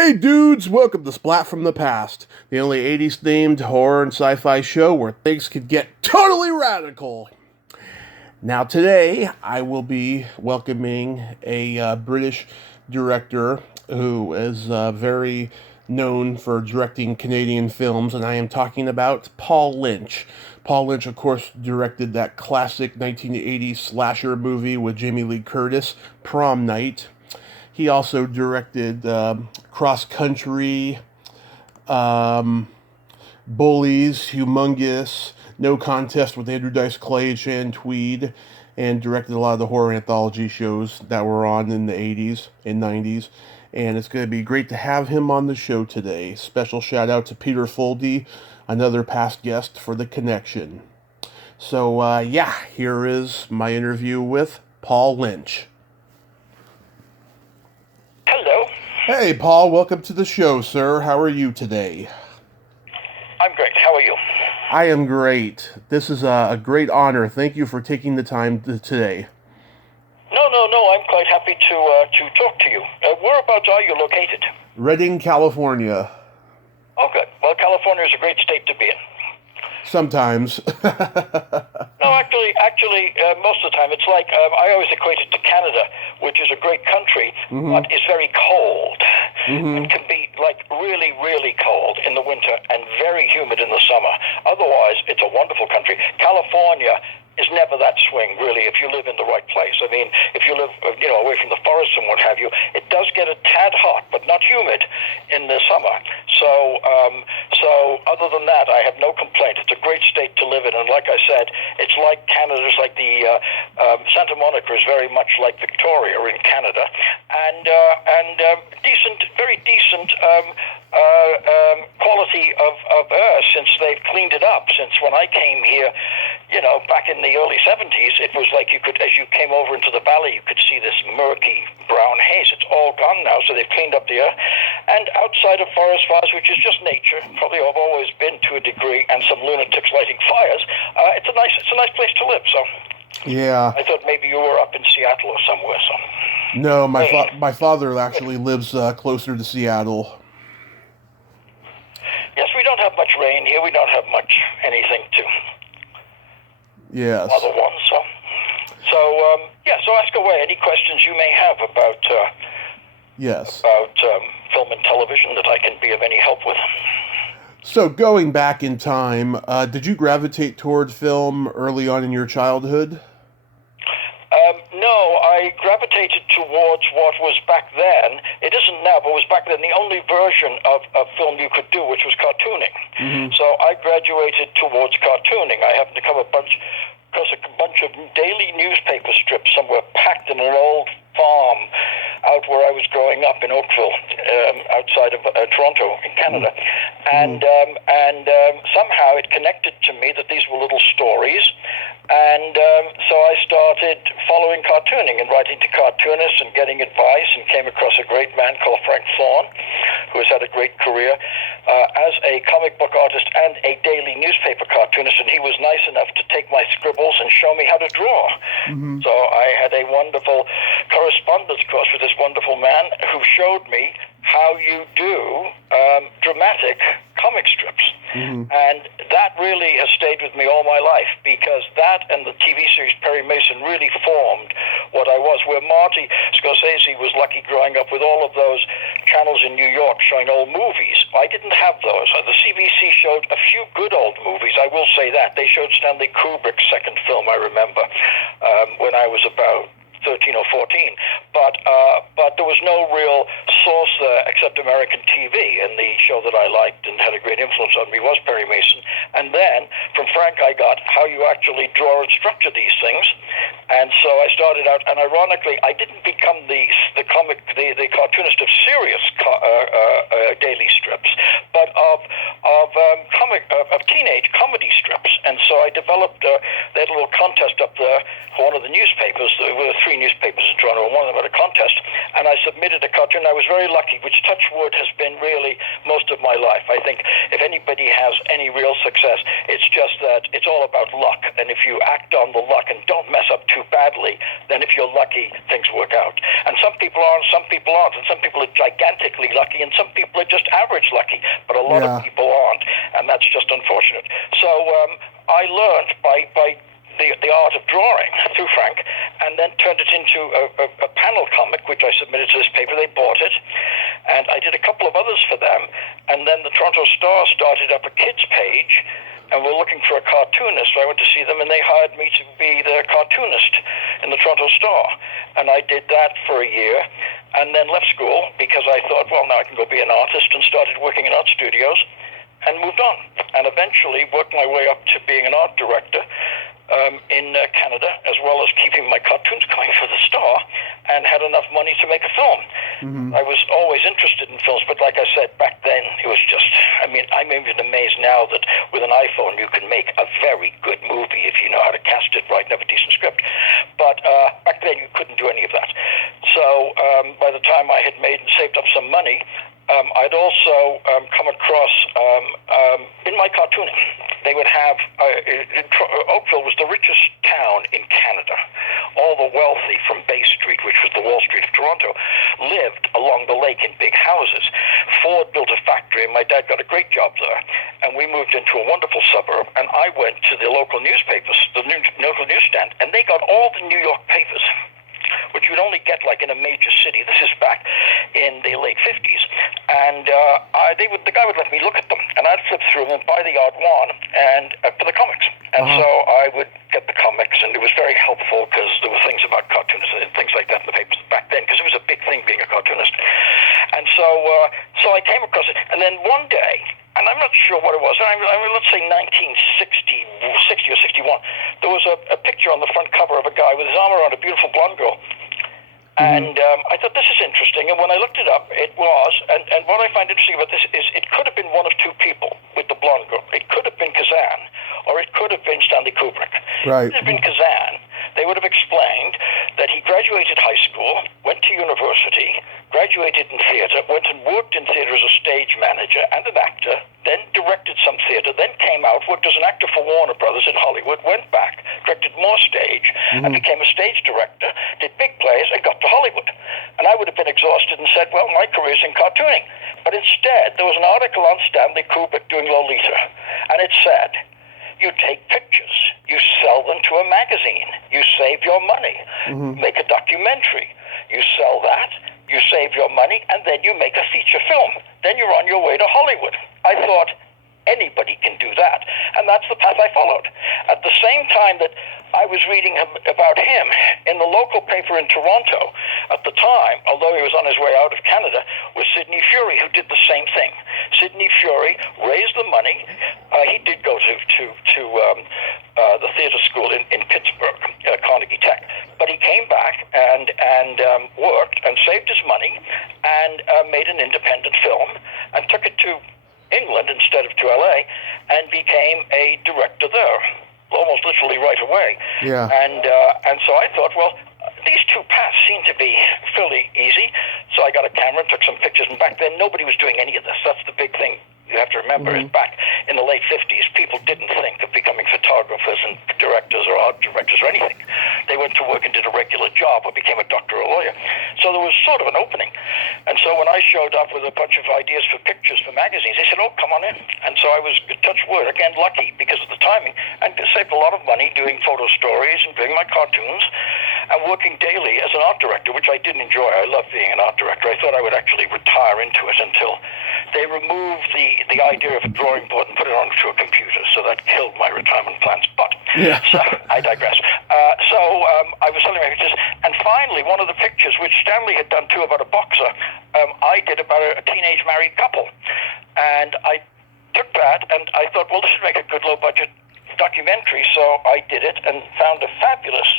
Hey dudes, welcome to Splat from the Past, the only 80s themed horror and sci-fi show where things could get totally radical. Now today, I will be welcoming a British director who is very known for directing Canadian films, and I am talking about Paul Lynch. Paul Lynch, of course, directed that classic 1980s slasher movie with Jamie Lee Curtis, Prom Night. He also directed Cross Country, Bullies, Humongous, No Contest with Andrew Dice Clay and Shan Tweed, and directed a lot of the horror anthology shows that were on in the 80s and 90s. And it's going to be great to have him on the show today. Special shout out to Peter Foldy, another past guest for The Connection. So, here is my interview with Paul Lynch. Hello. Hey, Paul, welcome to the show, sir. How are you today? I'm great. How are you? I am great. This is a great honor. Thank you for taking the time today. No. I'm quite happy to talk to you. Whereabouts are you located? Redding, California. Oh, good. Well, California is a great state to be in. Sometimes. No, actually, most of the time, it's like I always equate it to Canada, which is a great country, but is very cold. It can be like really, really cold in the winter and very humid in the summer. Otherwise, it's a wonderful country. California is never that swing, really, if you live in the right place. I mean, if you live, away from the forest and what have you, it does get a tad hot, but not humid in the summer. So other than that, I have no complaint. It's a great state to live in, and like I said, it's like Canada. It's like the Santa Monica is very much like Victoria in Canada, and decent, very decent. Quality of air since they've cleaned it up. Since when I came here, back in the early 70s, it was like you could, as you came over into the valley, you could see this murky brown haze. It's all gone now, so they've cleaned up the air. And outside of forest fires, which is just nature, probably I've always been to a degree, and some lunatics lighting fires, it's a nice place to live. So Yeah. I thought maybe you were up in Seattle or somewhere. So No, my father actually lives closer to Seattle. yes, we don't have much rain here. We don't have much anything to Yes. other ones. So ask away any questions you may have about Yes. film and television that I can be of any help with. So, going back in time, did you gravitate toward film early on in your childhood? No, I gravitated towards what was back then. It isn't now, but was back then the only version of film you could do, which was cartooning. So I graduated towards cartooning. I happened to come across a bunch of daily newspaper strips somewhere packed in an old farm out where I was growing up in Oakville, outside of Toronto in Canada. And somehow it connected to me that these were little stories. And so I started following cartooning and writing to cartoonists and getting advice, and came across a great man called Frank Thorne, who has had a great career as a comic book artist and a daily newspaper cartoonist. And he was nice enough to take my scribbles and show me how to draw. So I had a wonderful correspondence course with this wonderful man who showed me how you do dramatic comic strips. And that really has stayed with me all my life, because that and the TV series Perry Mason really formed what I was, where Marty Scorsese was lucky growing up with all of those channels in New York showing old movies. I didn't have those. The CBC showed a few good old movies, I will say that. They showed Stanley Kubrick's second film, I remember, when I was about 13 or 14, but there was no real source there except American TV, and the show that I liked and had a great influence on me was Perry Mason. And then from Frank I got how you actually draw and structure these things, and so I started out, and ironically I didn't become the cartoonist of serious daily strips, but of teenage comedy strips. And so I developed they had a little contest up there for one of the newspapers. There were 3 newspapers in Toronto, and one of them had a contest, and I submitted a cartoon. I was very lucky, which touch wood has been really most of my life. I think if anybody nobody has any real success. It's just that it's all about luck. And if you act on the luck and don't mess up too badly, then if you're lucky, things work out. And some people are, and some people aren't. And some people are gigantically lucky, and some people are just average lucky. But a lot of people aren't, and that's just unfortunate. So I learned by the art of drawing through Frank, and then turned it into a panel comic, which I submitted to this paper. They bought it, and I did a couple of others for them, and then the Toronto Star started up a kids page, and we're looking for a cartoonist. So I went to see them, and they hired me to be the cartoonist in the Toronto Star, and I did that for a year, and then left school because I thought, well, now I can go be an artist, and started working in art studios, and moved on, and eventually worked my way up to being an art director in Canada, as well as keeping my cartoons coming for the Star, and had enough money to make a film. Mm-hmm. I was always interested in films, but like I said, back then it was just, I'm even amazed now that with an iPhone you can make a very good movie if you know how to cast it right and have a decent script. But back then you couldn't do any of that. So by the time I had made and saved up some money, I'd also come across, in my cartooning, they would have, Oakville was the richest town in Canada. All the wealthy from Bay Street, which was the Wall Street of Toronto, lived along the lake in big houses. Ford built a factory, and my dad got a great job there. And we moved into a wonderful suburb, and I went to the local newspapers, the local newsstand, and they got all the New York papers, which you'd only get like in a major city. This is back in the late 50s. And the guy would let me look at them, and I'd flip through them and buy the odd one and for the comics. And so I would get the comics, and it was very helpful because there were things about cartoonists and things like that in the papers back then, because it was a big thing being a cartoonist. And so I came across it, and then one day, and I'm not sure what it was, let's say 1960 or 61, there was a picture on the front cover of a guy with his arm around a beautiful blonde girl. And I thought, this is interesting. And when I looked it up, it was, and what I find interesting about this is it could have been one of two people with the blonde girl. It could have been Kazan, or it could have been Stanley Kubrick. Right. If it had been Kazan, they would have explained that he graduated high school, went to university, graduated in theater, went and worked in theater as a stage manager and an actor, then directed some theater, then came out, worked as an actor for Warner Brothers in Hollywood, went back, directed more stage, and became a stage director, did big plays, and got to Hollywood. And I would have been exhausted and said, well, my career's in cartooning. But instead, there was an article on Stanley Kubrick doing Lolita, and it said, you take pictures, you sell them to a magazine, you save your money, make a documentary, you sell that, you save your money, and then you make a feature film. Then you're on your way to Hollywood. I thought, anybody can do that. And that's the path I followed. At the same time that I was reading about him in the local paper in Toronto at the time, although he was on his way out of Canada, was Sidney Furie, who did the same thing. Sidney Furie raised the money. He did go to the theater school in Pittsburgh, Carnegie Tech, but he came back and worked and saved his money and made an independent film and took it to England instead of to LA, and became a director there, almost literally right away. Yeah. And so I thought, well, these two paths seem to be fairly easy. So I got a camera and took some pictures, and back then nobody was doing any of this. That's the big thing you have to remember, is back in the late 50s, people didn't think of becoming photographers and directors or art directors or anything. They went to work and did a regular job or became a doctor or a lawyer. So there was sort of an opening. And so when I showed up with a bunch of ideas for pictures for magazines, they said, oh, come on in. And so I was, touch wood, again, lucky because of the timing, and saved a lot of money doing photo stories and doing my cartoons and working daily as an art director, which I didn't enjoy. I loved being an art director. I thought I would actually retire into it until they removed the idea of a drawing board and put it onto a computer. So that killed my retirement plans. But so I digress. I was selling my pictures, and finally, one of the pictures, which Stanley had done too about a boxer, I did about a teenage married couple, and I took that and I thought, well, this would make a good low-budget documentary. So I did it and found a fabulous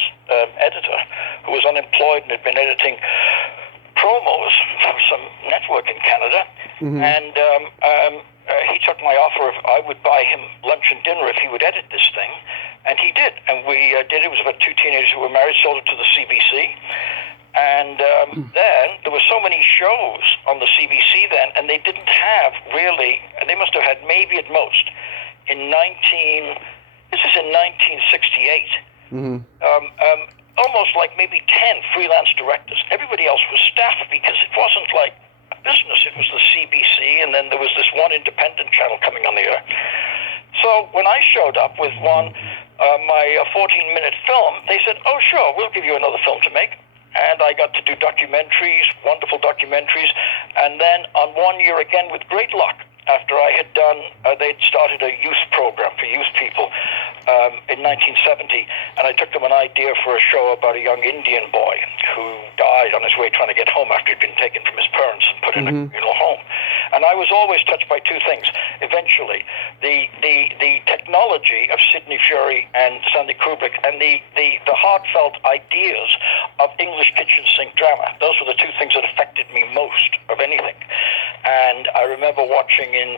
editor who was unemployed and had been editing promos for some network in Canada, and he took my offer of I would buy him lunch and dinner if he would edit this thing, and he did. And we did. It was about two teenagers who were married, sold it to the CBC, And then there were so many shows on the CBC then, and they didn't have really, they must have had maybe at most, this is in 1968, almost like maybe 10 freelance directors. Everybody else was staff because it wasn't like a business, it was the CBC, and then there was this one independent channel coming on the air. So when I showed up with my 14-minute film, they said, oh, sure, we'll give you another film to make. And I got to do documentaries, wonderful documentaries. And then on 1 year again, with great luck, after I had done, they'd started a youth program for youth people in 1970. And I took them an idea for a show about a young Indian boy who died on his way trying to get home after he'd been taken from his parents and put in a communal home. And I was always touched by two things. Eventually, the technology of Sidney Furie and Stanley Kubrick and the heartfelt ideas of English kitchen sink drama. Those were the two things that affected me most of anything. And I remember watching in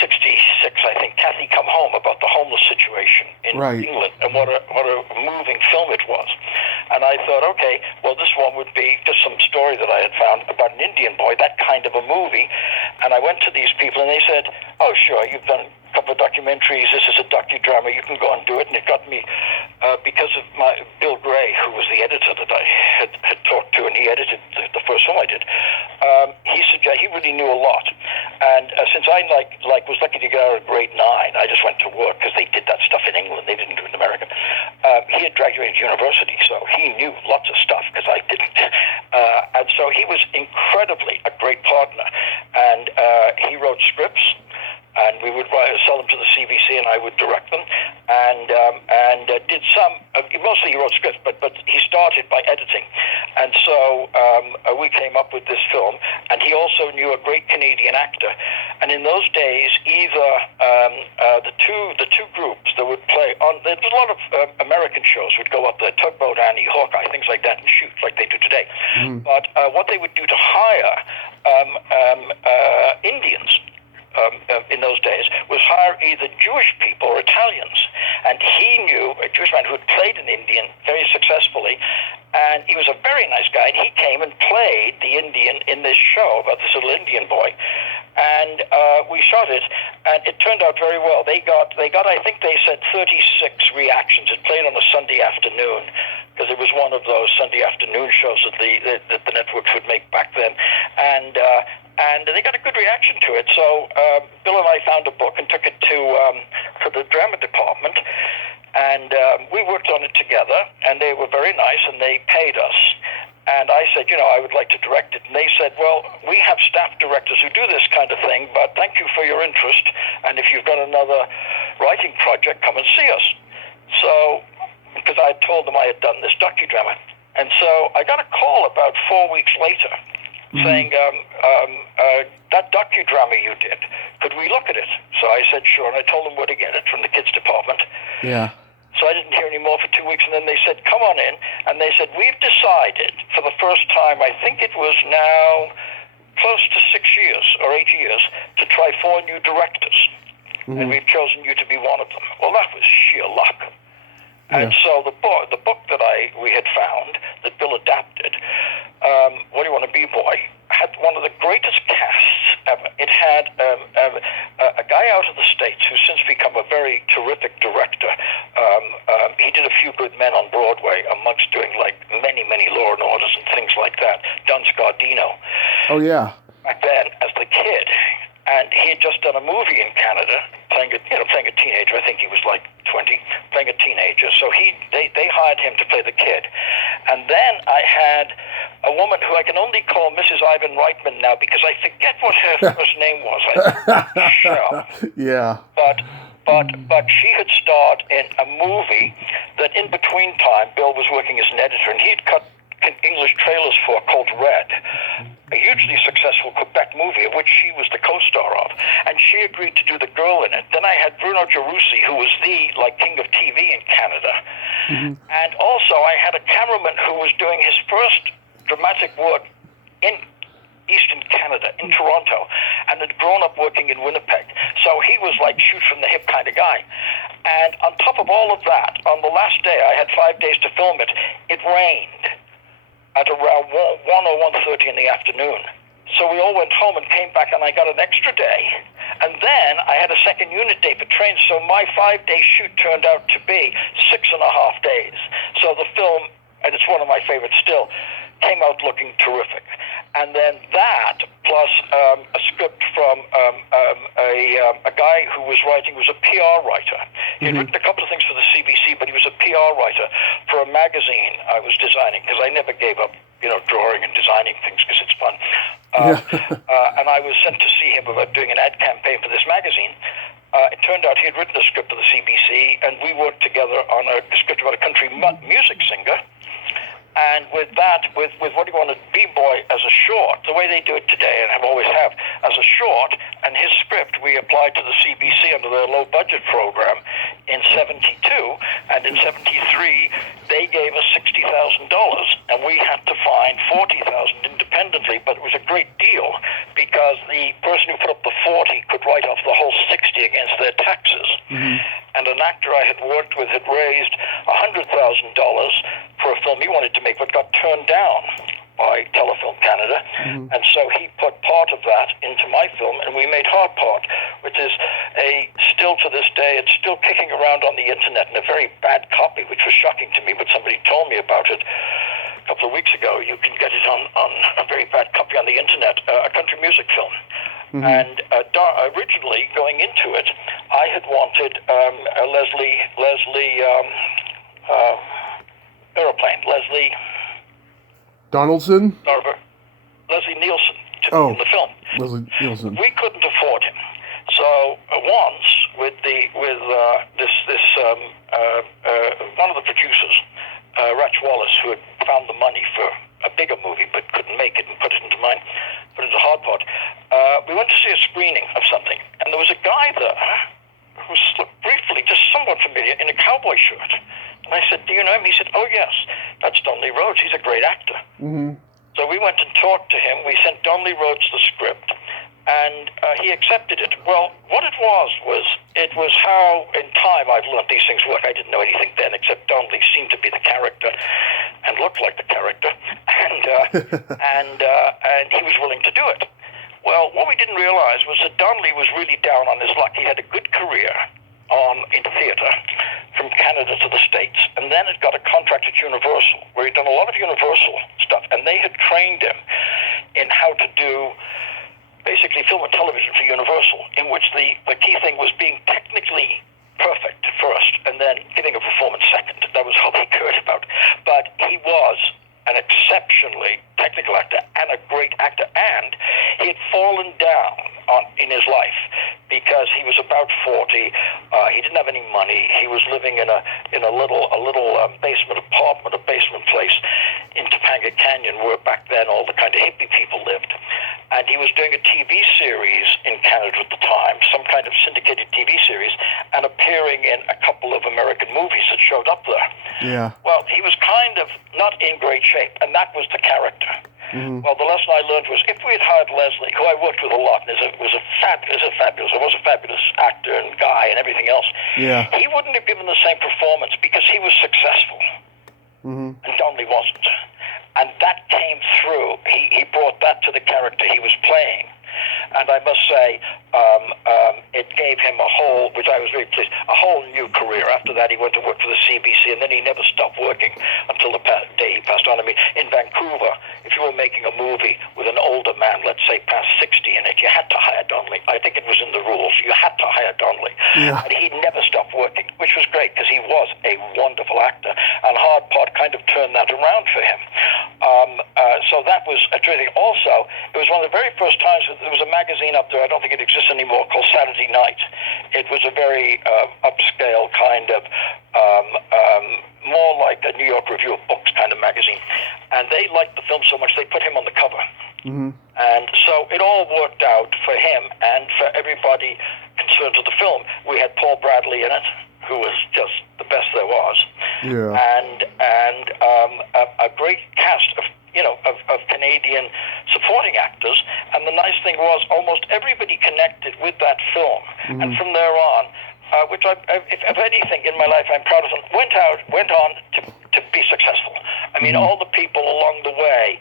66, I think, Kathy Come Home, about the homeless situation in England, and what a moving film it was. And I thought, okay, well, this one would be just some story that I had found about an Indian boy, that kind of a movie. And I went to these people, and they said, oh, sure, you've done a couple of documentaries, this is a docudrama, you can go and do it. And it got me, because of Bill Gray, who was the editor that I had talked to, and he edited the first film I did, he really knew a lot. And since I was lucky to get out of grade 9, I just went to work, because they did that stuff in England, they didn't do it in America. He had graduated university, so he knew lots of stuff, because I didn't. And so he was incredibly a great partner. And he wrote scripts, and we would sell them to the CBC, and I would direct them, and did some. Mostly he wrote scripts, but he started by editing, and so we came up with this film. And he also knew a great Canadian actor, and in those days, either the two groups that would play on. There's a lot of American shows would go up there, Tugboat Annie, Hawkeye, things like that, and shoot like they do today. But what they would do to hire Indians. In those days, was hire either Jewish people or Italians. And he knew a Jewish man who had played an Indian very successfully, and he was a very nice guy, and he came and played the Indian in this show about this little Indian boy. And we shot it, and it turned out very well. They got I think they said 36 reactions. It played on a Sunday afternoon, because it was one of those Sunday afternoon shows that the networks would make back then. And they got a good reaction to it. So Bill and I found a book and took it to the drama department, and we worked on it together, and they were very nice, and they paid us. And I said, I would like to direct it. And they said, well, we have staff directors who do this kind of thing, but thank you for your interest, and if you've got another writing project, come and see us. So, because I had told them I had done this docudrama. And so I got a call about 4 weeks later, saying, that docudrama you did, could we look at it? So I said, sure, and I told them where to get it from the kids department. Yeah. So I didn't hear any more for 2 weeks, and then they said, come on in, and they said, we've decided for the first time, I think it was now close to 6 years or 8 years, to try 4 new directors, and we've chosen you to be one of them. Well, that was sheer luck. And so the book that we had found, that Bill adapted, What Do You Want to Be, Boy, had one of the greatest casts ever. It had a guy out of the States who's since become a very terrific director. He did A Few Good Men on Broadway, amongst doing like many Law and Orders and things like that. Duns Gardino. Oh, yeah. Back then, as the kid. And he had just done a movie in Canada, playing a teenager. I think he was like 20, playing a teenager. So they hired him to play the kid. And then I had a woman who I can only call Mrs. Ivan Reitman now, because I forget what her first name was. Yeah. But she had starred in a movie that in between time, Bill was working as an editor, and he had cut English trailers for, called Red, a hugely successful Quebec movie of which she was the co-star of, and she agreed to do the girl in it. Then I had Bruno Gerussi, who was the king of TV in Canada, and also I had a cameraman who was doing his first dramatic work in Eastern Canada, in Toronto, and had grown up working in Winnipeg. So he was like shoot from the hip kind of guy. And on top of all of that, on the last day, I had 5 days to film it, it rained. at around 1 or 1:30 in the afternoon. So we all went home and came back, and I got an extra day. And then I had a second unit day for trains, so my 5-day shoot turned out to be 6.5 days. So the film, and it's one of my favorites still, came out looking terrific. And then that, plus a script from a guy who was writing, was a PR writer. He had written a couple of things for the CBC, but he was a PR writer for a magazine I was designing, because I never gave up, drawing and designing things, because it's fun. And I was sent to see him about doing an ad campaign for this magazine. It turned out he had written a script for the CBC, and we worked together on a script about a country music singer. And with that, with what he wanted, B-Boy as a short, the way they do it today, and have always have, as a short, and his script we applied to the CBC under their low-budget program in 72, and in 73, they gave us $60,000, and we had to find $40,000 independently, but it was a great deal, because the person who put up the 40 could write off the whole 60 against their taxes. And an actor I had worked with had raised $100,000 for a film he wanted to make, but got turned down by Telefilm Canada. And so he put part of that into my film, and we made Hard Part, which is still to this day, it's still kicking around on the internet in a very bad copy, which was shocking to me, but somebody told me about it a couple of weeks ago. You can get it on a very bad copy on the internet, a country music film. And originally, going into it, I had wanted Leslie Donaldson? Leslie Nielsen in the film. Leslie Nielsen. We couldn't afford him. So once with one of the producers, Ratch Wallace, who had found the money for a bigger movie but couldn't make it and put it into Hard Part, we went to see a screening of something, and there was a guy there who looked briefly just somewhat familiar in a cowboy shirt. And I said, "Do you know him?" He said, "Oh yes, that's Donnelly Rhodes. He's a great actor." So we went and talked to him. We sent Donnelly Rhodes the script, and he accepted it. Well, what it was how in time I've learned these things work. I didn't know anything then, except Donnelly seemed to be the character and looked like the character, and he was willing to do it. Well, what we didn't realize was that Donnelly was really down on his luck. He had a good career in theater from Canada to the States, and then had got a contract at Universal, where he'd done a lot of Universal stuff, and they had trained him in how to do basically film and television for Universal, in which the key thing was being technically perfect first, and then giving a performance second. That was all he cared about. But he was an exceptionally technical actor and a great actor, and he had fallen down in his life because he was about 40. He didn't have any money. He was living in a little basement apartment, a basement place in Topanga Canyon, where back then all the kind of hippie people lived. And he was doing a TV series in Canada at the time, some kind of syndicated TV series, and appearing in a couple of American movies that showed up there. Yeah. Well, he was kind of not in great shape, and that was the character. Well, the lesson I learned was, if we had hired Leslie, who I worked with a lot, and was a fabulous actor and guy and everything else, he wouldn't have given the same performance because he was successful, and Donnelly wasn't. And that came through. He brought that to the character he was playing. And I must say, it gave him a whole, which I was very pleased, a whole new career. After that, he went to work for the CBC, and then he never stopped working until the day he passed on. I mean, in Vancouver, if you were making a movie with an older man, let's say past 60 in it, you had to hire Donnelly. I think it was in the rules. You had to hire Donnelly. Yeah. And he never stopped working, which was great, because he was a wonderful actor. And Hard Part kind of turned that around for him. So that was a terrific. Also, it was one of the very first times that there was a magazine up there, I don't think it exists anymore, called Saturday Night. It was a very upscale kind of, more like a New York Review of Books kind of magazine. And they liked the film so much, they put him on the cover. And so it all worked out for him and for everybody concerned with the film. We had Paul Bradley in it, who was just the best there was. Yeah. And a great cast of Canadian supporting actors. And the nice thing was, almost everybody connected with that film. And from there on, which if anything in my life I'm proud of them, went on to be successful. I mean, all the people along the way,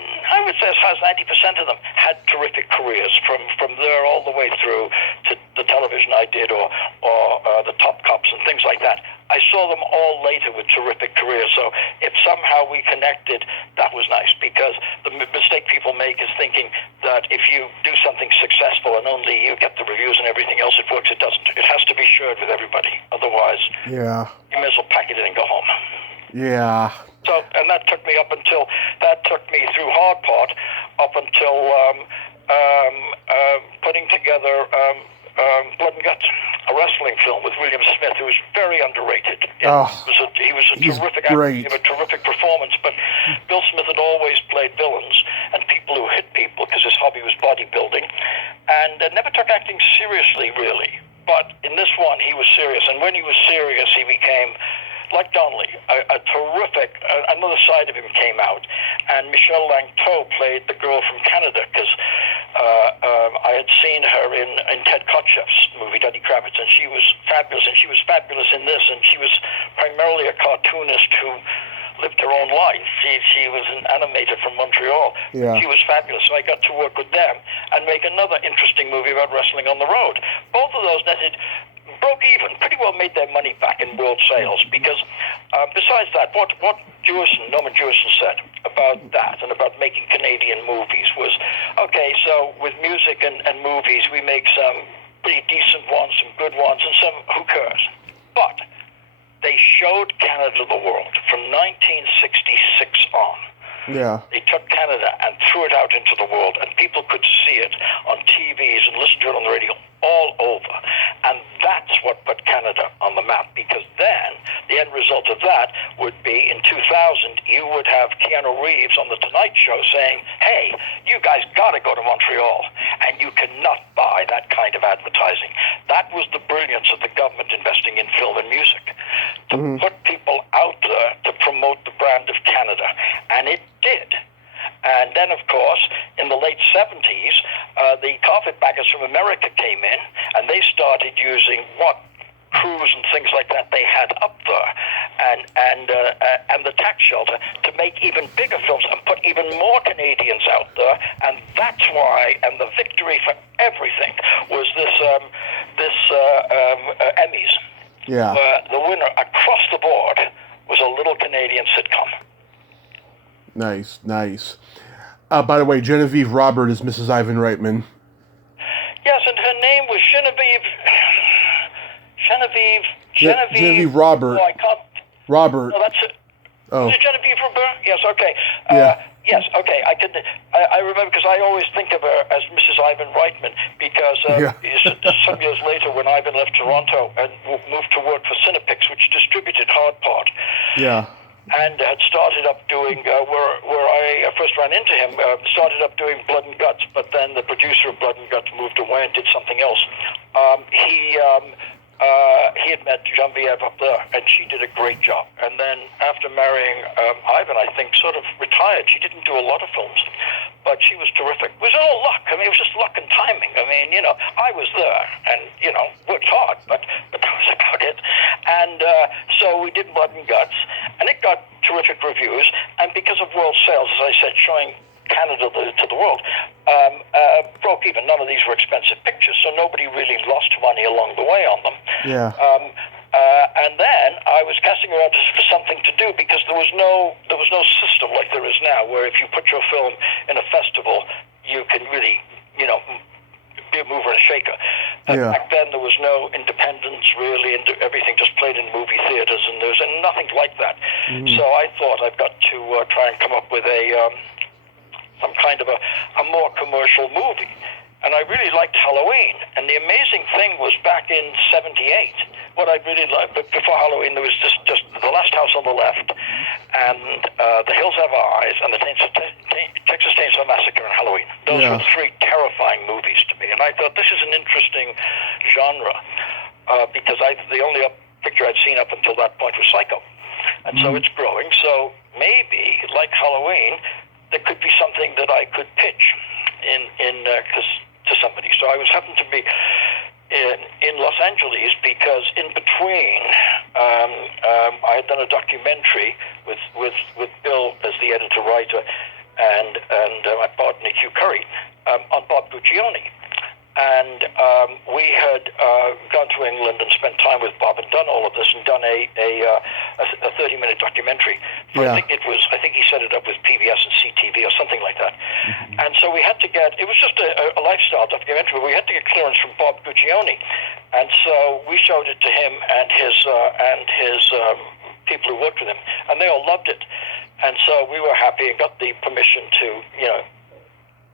I would say as high as 90% of them had terrific careers from there all the way through to the television I did or the Top Cops and things like that. I saw them all later with terrific careers. So if somehow we connected, that was nice, because the mistake people make is thinking that if you do something successful and only you get the reviews and everything else, it works. It doesn't. It has to be shared with everybody. Otherwise, you may as well pack it in and go home. Yeah. So, and that took me through hard part up until putting together Blood and Guts, a wrestling film with William Smith, who was very underrated. He was a terrific actor, he had a terrific performance, but Bill Smith had always played villains and people who hit people because his hobby was bodybuilding, and never took acting seriously, really. But in this one, he was serious, and when he was serious, he became, like Donnelly, a terrific, another side of him came out. And Michelle Langto played the girl from Canada, because I had seen her in Ted Kotcheff's movie, Denny Kravitz, and she was fabulous, and she was fabulous in this, and she was primarily a cartoonist who lived her own life. She was an animator from Montreal. Yeah. She was fabulous, so I got to work with them and make another interesting movie about wrestling on the road. Both of those broke even, pretty well made their money back in world sales, because besides that, what Norman Jewison said about that and about making Canadian movies was, okay, so with music and movies, we make some pretty decent ones, some good ones, and some who cares. But they showed Canada to the world from 1966 on. Yeah. They took Canada and threw it out into the world, and people could see it on TVs and listen to it on the radio all over. And that's what put Canada on the map, because then the end result of that would be in 2000, you would have Keanu Reeves on The Tonight Show saying, hey, you guys got to go to Montreal, and you cannot buy that kind of advertising. That was the brilliance of the government investing in film and music, to put people out there to promote the brand of Canada. And it did. And then, of course, in the late 70s, the carpetbaggers from America came in, and they started using what crews and things like that they had up there, and the tax shelter to make even bigger films and put even more Canadians out there. And that's why, and the victory for everything was this Emmys. Yeah. The winner across the board was a little Canadian sitcom. Nice, nice. By the way, Genevieve Robert is Mrs. Ivan Reitman. Yes, and her name was Genevieve Robert. Oh, I can't. Robert. No, that's it. Oh. Is it Genevieve Robert? Yes, okay. Yeah. Yes, okay. I remember, because I always think of her as Mrs. Ivan Reitman, because some years later, when Ivan left Toronto and moved to work for Cinepix, which distributed Hard Part. Yeah. And had started up doing, where I first ran into him, started up doing Blood and Guts, but then the producer of Blood and Guts moved away and did something else. He had met Genevieve up there, and she did a great job. And then after marrying Ivan, I think, sort of retired. She didn't do a lot of films, but she was terrific. It was all luck. I mean, it was just luck and timing. I mean, I was there and, worked hard, but that was about it. And so we did Blood and Guts, and it got terrific reviews. And because of world sales, as I said, showing Canada to the world, broke even. None of these were expensive pictures, so nobody really lost money along the way on them. Yeah. And then I was casting around for something to do, because there was no system like there is now, where if you put your film in a festival, you can really, be a mover and a shaker. Back then there was no independence really, and everything just played in movie theaters, and there was nothing like that. So I thought I've got to try and come up with some kind of a more commercial movie. And I really liked Halloween. And the amazing thing was, back in 78, what I really liked, but before Halloween, there was just The Last House on the Left, and The Hills Have Eyes, and the Texas Chainsaw Massacre and Halloween. Those were three terrifying movies to me. And I thought, this is an interesting genre, because the only picture I'd seen up until that point was Psycho. And so it's growing. So maybe, like Halloween, there could be something that I could pitch to somebody. So I was happened to be in Los Angeles because in between I had done a documentary with Bill as the editor-writer and my partner Hugh Curry on Bob Guccione. And we had gone to England and spent time with Bob and done all of this and done a 30-minute documentary. Yeah. I think he set it up with PBS and CTV or something like that. Mm-hmm. And so we had to it was just a lifestyle documentary, but we had to get clearance from Bob Guccione. And so we showed it to him and his people who worked with him, and they all loved it. And so we were happy and got the permission to,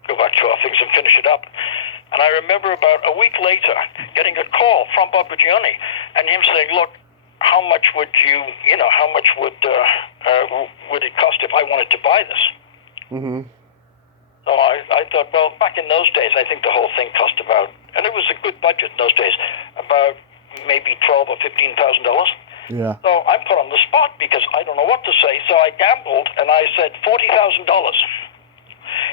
go back to our things and finish it up. And I remember about a week later getting a call from Bob Guccione and him saying, look, how much would it cost if I wanted to buy this? Mm-hmm. So I thought, well, back in those days, I think the whole thing cost about, and it was a good budget in those days, about maybe $12,000 or $15,000. Yeah. So I'm put on the spot because I don't know what to say. So I gambled and I said $40,000.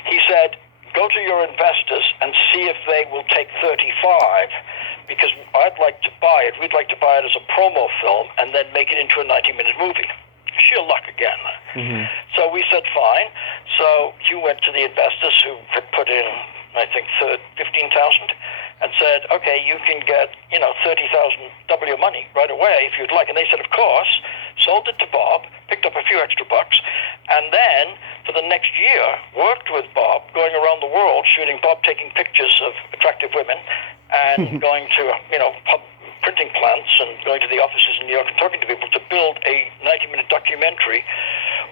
He said, go to your investors and see if they will take 35, because I'd like to buy it. We'd like to buy it as a promo film and then make it into a 90-minute movie. Sheer luck again. Mm-hmm. So we said fine. So Hugh went to the investors who had put in, I think, $15,000 and said, okay, you can get, $30,000 double your money right away if you'd like. And they said, of course, sold it to Bob, picked up a few extra bucks, and then for the next year worked with Bob, going around the world, shooting Bob taking pictures of attractive women and going to, printing plants and going to the offices in New York and talking to people to build a 90-minute documentary,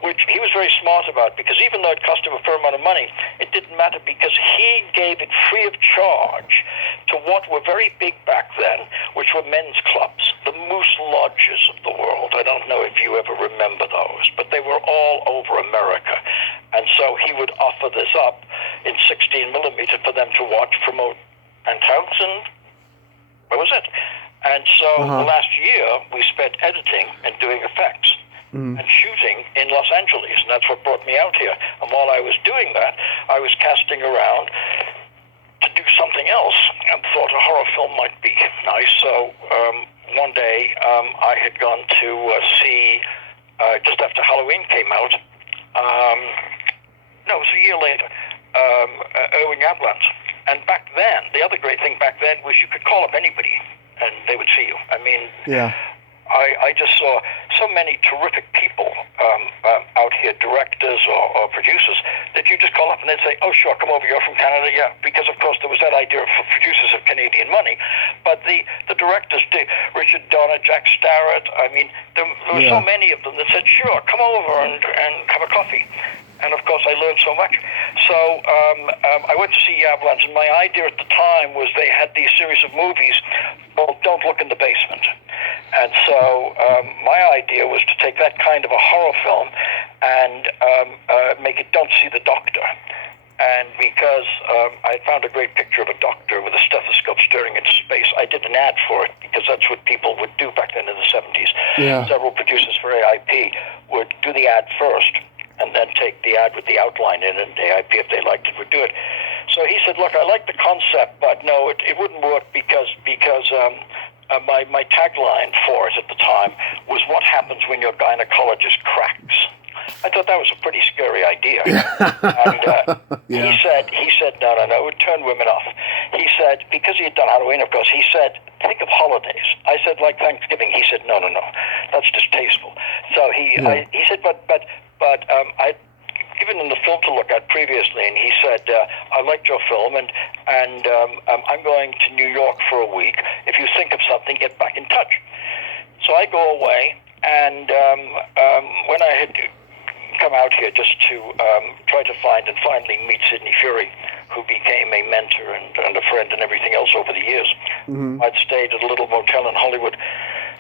which he was very smart about, because even though it cost him a fair amount of money, it didn't matter because he gave it free of charge to what were very big back then, which were men's clubs, the Moose Lodges of the world. I don't know if you ever remember those, but they were all over America. And so he would offer this up in 16 millimeter for them to watch, promote, and Townsend. What was it? And so the last year we spent editing and doing effects and shooting in Los Angeles, and that's what brought me out here. And while I was doing that, I was casting around to do something else and thought a horror film might be nice. So one day I had gone to see, just after Halloween came out, no, it was a year later, Irving Yablans. And back then, the other great thing back then was you could call up anybody and they would see you. I mean, yeah. I just saw so many terrific people out here, directors or producers, that you just call up and they'd say, oh, sure, come over, you're from Canada, yeah. Because, of course, there was that idea for producers of Canadian money. But the directors, Richard Donner, Jack Starrett, I mean, there were so many of them that said, sure, come over and have a coffee. And, of course, I learned so much. So I went to see Yablans, and my idea at the time was they had these series of movies called Don't Look in the Basement. And so my idea was to take that kind of a horror film and make it Don't See the Doctor. And because I found a great picture of a doctor with a stethoscope staring into space, I did an ad for it, because that's what people would do back then in the 70s. Yeah. Several producers for AIP would do the ad first, and then take the ad with the outline in, and AIP, if they liked it, would do it. So he said, look, I like the concept, but no, it wouldn't work because my tagline for it at the time was, what happens when your gynecologist cracks? I thought that was a pretty scary idea. And he said, no, it would turn women off. He said, because he had done Halloween, of course, he said, think of holidays. I said, like Thanksgiving. He said, no, that's distasteful. So he said, but I'd given him the film to look at previously, and he said, I liked your film, and I'm going to New York for a week. If you think of something, get back in touch. So I go away, and when I had come out here just to try to find and finally meet Sidney Furie, who became a mentor and a friend and everything else over the years, I'd stayed at a little motel in Hollywood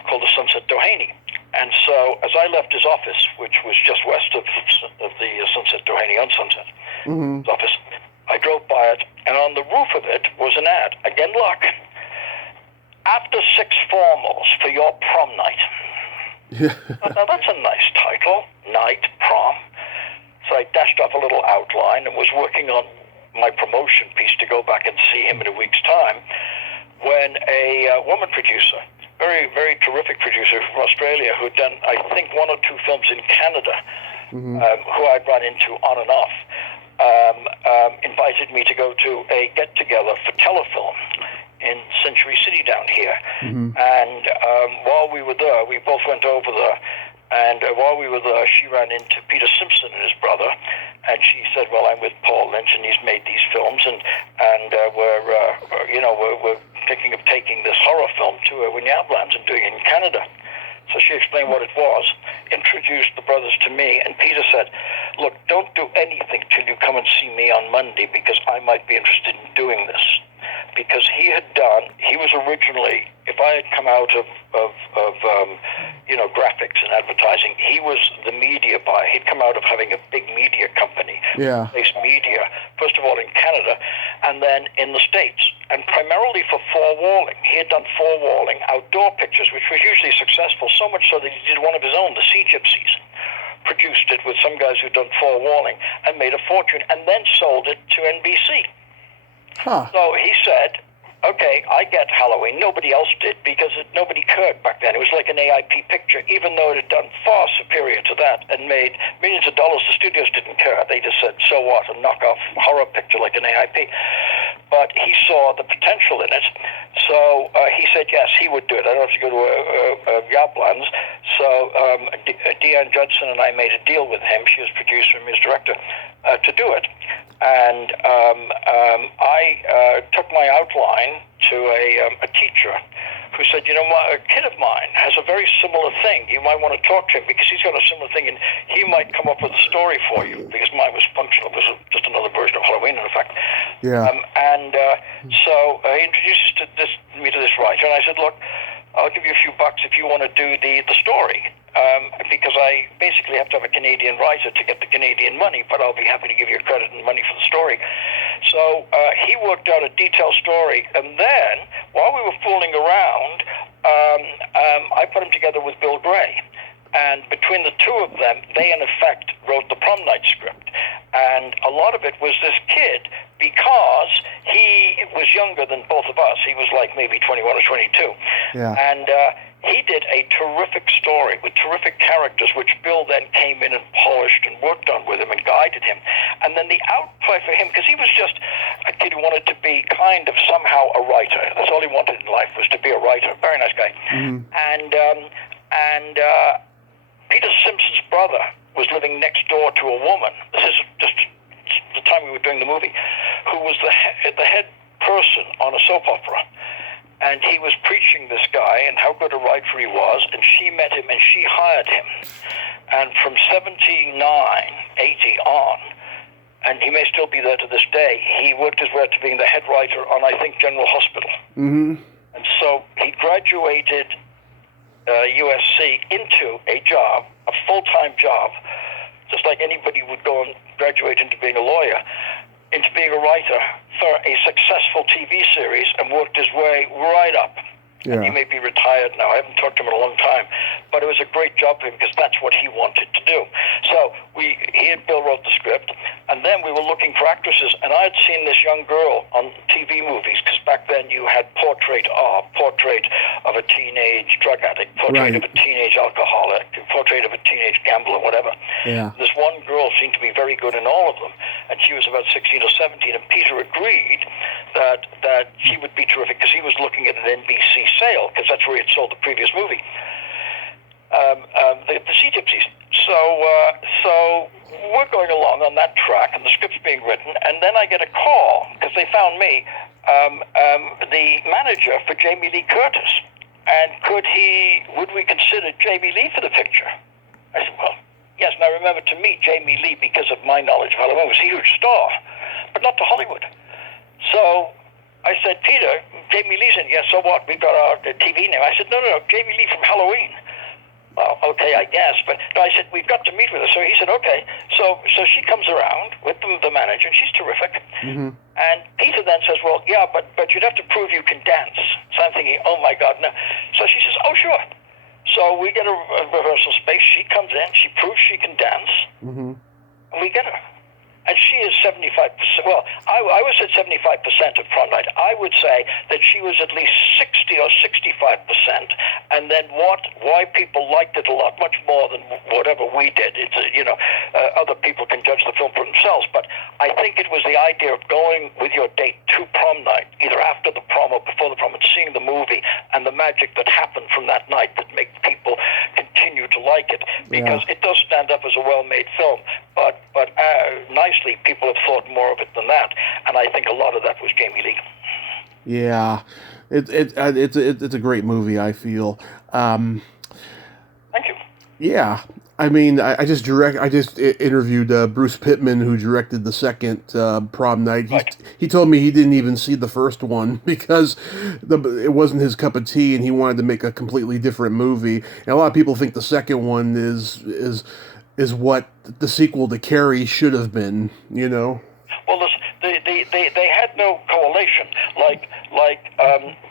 called the Sunset Doheny. And so as I left his office, which was just west of the Sunset Doheny on Sunset office, I drove by it, and on the roof of it was an ad. Again, luck. After 6 formals for your prom night. Now that's a nice title, Night, Prom. So I dashed off a little outline and was working on my promotion piece to go back and see him in a week's time, when a woman producer, very, very terrific producer from Australia, who'd done, I think, 1 or 2 films in Canada, who I'd run into on and off, invited me to go to a get-together for telefilm in Century City down here. And while we were there, we both went over there. And while we were there, she ran into Peter Simpson and his brother, and she said, "Well, I'm with Paul Lynch, and he's made these films, and we're thinking of taking this horror film to Winyablands and doing it in Canada." So she explained what it was, introduced the brothers to me, and Peter said, "Look, don't do anything till you come and see me on Monday, because I might be interested in doing this." Because he was originally, if I had come out of graphics and advertising, he was the media buyer. He'd come out of having a big media company, based media, first of all in Canada, and then in the States, and primarily for four-walling. He had done four-walling outdoor pictures, which were hugely successful, so much so that he did one of his own, The Sea Gypsies. Produced it with some guys who'd done four-walling and made a fortune, and then sold it to NBC. So he said, "Okay, I get Halloween." Nobody else did, because nobody cared back then. It was like an AIP picture, even though it had done far superior to that and made millions of dollars. The studios didn't care. They just said, "So what, a knockoff horror picture like an AIP." But he saw the potential in it, so he said yes, he would do it. I don't have to go to Yablands. So Deanne Judson and I made a deal with him. She was producer and he was director, to do it. And I took my outline to a teacher who said, "You know what, a kid of mine has a very similar thing. You might want to talk to him, because he's got a similar thing, and he might come up with a story for you," because mine was functional. It was just another version of Halloween, in effect. So he introduces me to this writer, and I said, "Look, I'll give you a few bucks if you want to do the story, because I basically have to have a Canadian writer to get the Canadian money, but I'll be happy to give you credit and money for the story." So he worked out a detailed story, and then while we were fooling around, I put him together with Bill Gray. And between the two of them, they in effect wrote the Prom Night script. And a lot of it was this kid, because he was younger than both of us. He was like maybe 21 or 22. And he did a terrific story with terrific characters, which Bill then came in and polished and worked on with him and guided him. And then the outplay for him, because he was just a kid who wanted to be kind of somehow a writer. That's all he wanted in life, was to be a writer. Very nice guy. And Peter Simpson's brother was living next door to a woman. This is just the time we were doing the movie, who was the head person on a soap opera. And he was preaching this guy and how good a writer he was, and she met him and she hired him. And from 79, 80 on, and he may still be there to this day, he worked his way up to being the head writer on, I think, General Hospital. And so he graduated USC into a job, a full-time job, just like anybody would go and graduate into being a lawyer, into being a writer for a successful TV series, and worked his way right up. And he may be retired now. I haven't talked to him in a long time. But it was a great job for him, because that's what he wanted to do. So he and Bill wrote the script, and then we were looking for actresses. And I had seen this young girl on TV movies, because back then you had portrait of a teenage drug addict, portrait of a teenage alcoholic, portrait of a teenage gambler, whatever. This one girl seemed to be very good in all of them, and she was about 16 or 17, and Peter agreed that she would be terrific, because he was looking at an NBC sale, because that's where he had sold the previous movie, the Sea Gypsies. So we're going along on that track, and the script's being written, and then I get a call, because they found me, the manager for Jamie Lee Curtis, and would we consider Jamie Lee for the picture? I said, well, yes, and I remember to meet Jamie Lee, because of my knowledge of Halloween, was a huge star, but not to Hollywood. So I said, Peter, Jamie Lee's in. Yes, so what? We've got our TV name. I said, no, Jamie Lee from Halloween. Well, okay, I guess. But no, I said, we've got to meet with her. So he said, okay. So she comes around with the manager, and she's terrific. And Peter then says, well, yeah, but you'd have to prove you can dance. So I'm thinking, oh, my God, no. So she says, oh, sure. So we get a rehearsal space. She comes in. She proves she can dance. And we get her. And she is 75%. Well, I would say 75% of Prom Night. I would say that she was at least 60 or 65%. And then why people liked it a lot, much more than whatever we did. It's other people can judge the film for themselves. But I think it was the idea of going with your date to Prom Night, either after the prom or before the prom, and seeing the movie and the magic that happened from that night that made people continue to like it, because it does stand up as a well-made film. But nicely, people have thought more of it than that, and I think a lot of that was Jamie Lee. Yeah, it's a great movie, I feel. Thank you. Yeah, I mean, I just interviewed Bruce Pittman, who directed the second Prom Night. He told me he didn't even see the first one because it wasn't his cup of tea, and he wanted to make a completely different movie. And a lot of people think the second one is what the sequel to Carrie should have been. Well, they had no correlation.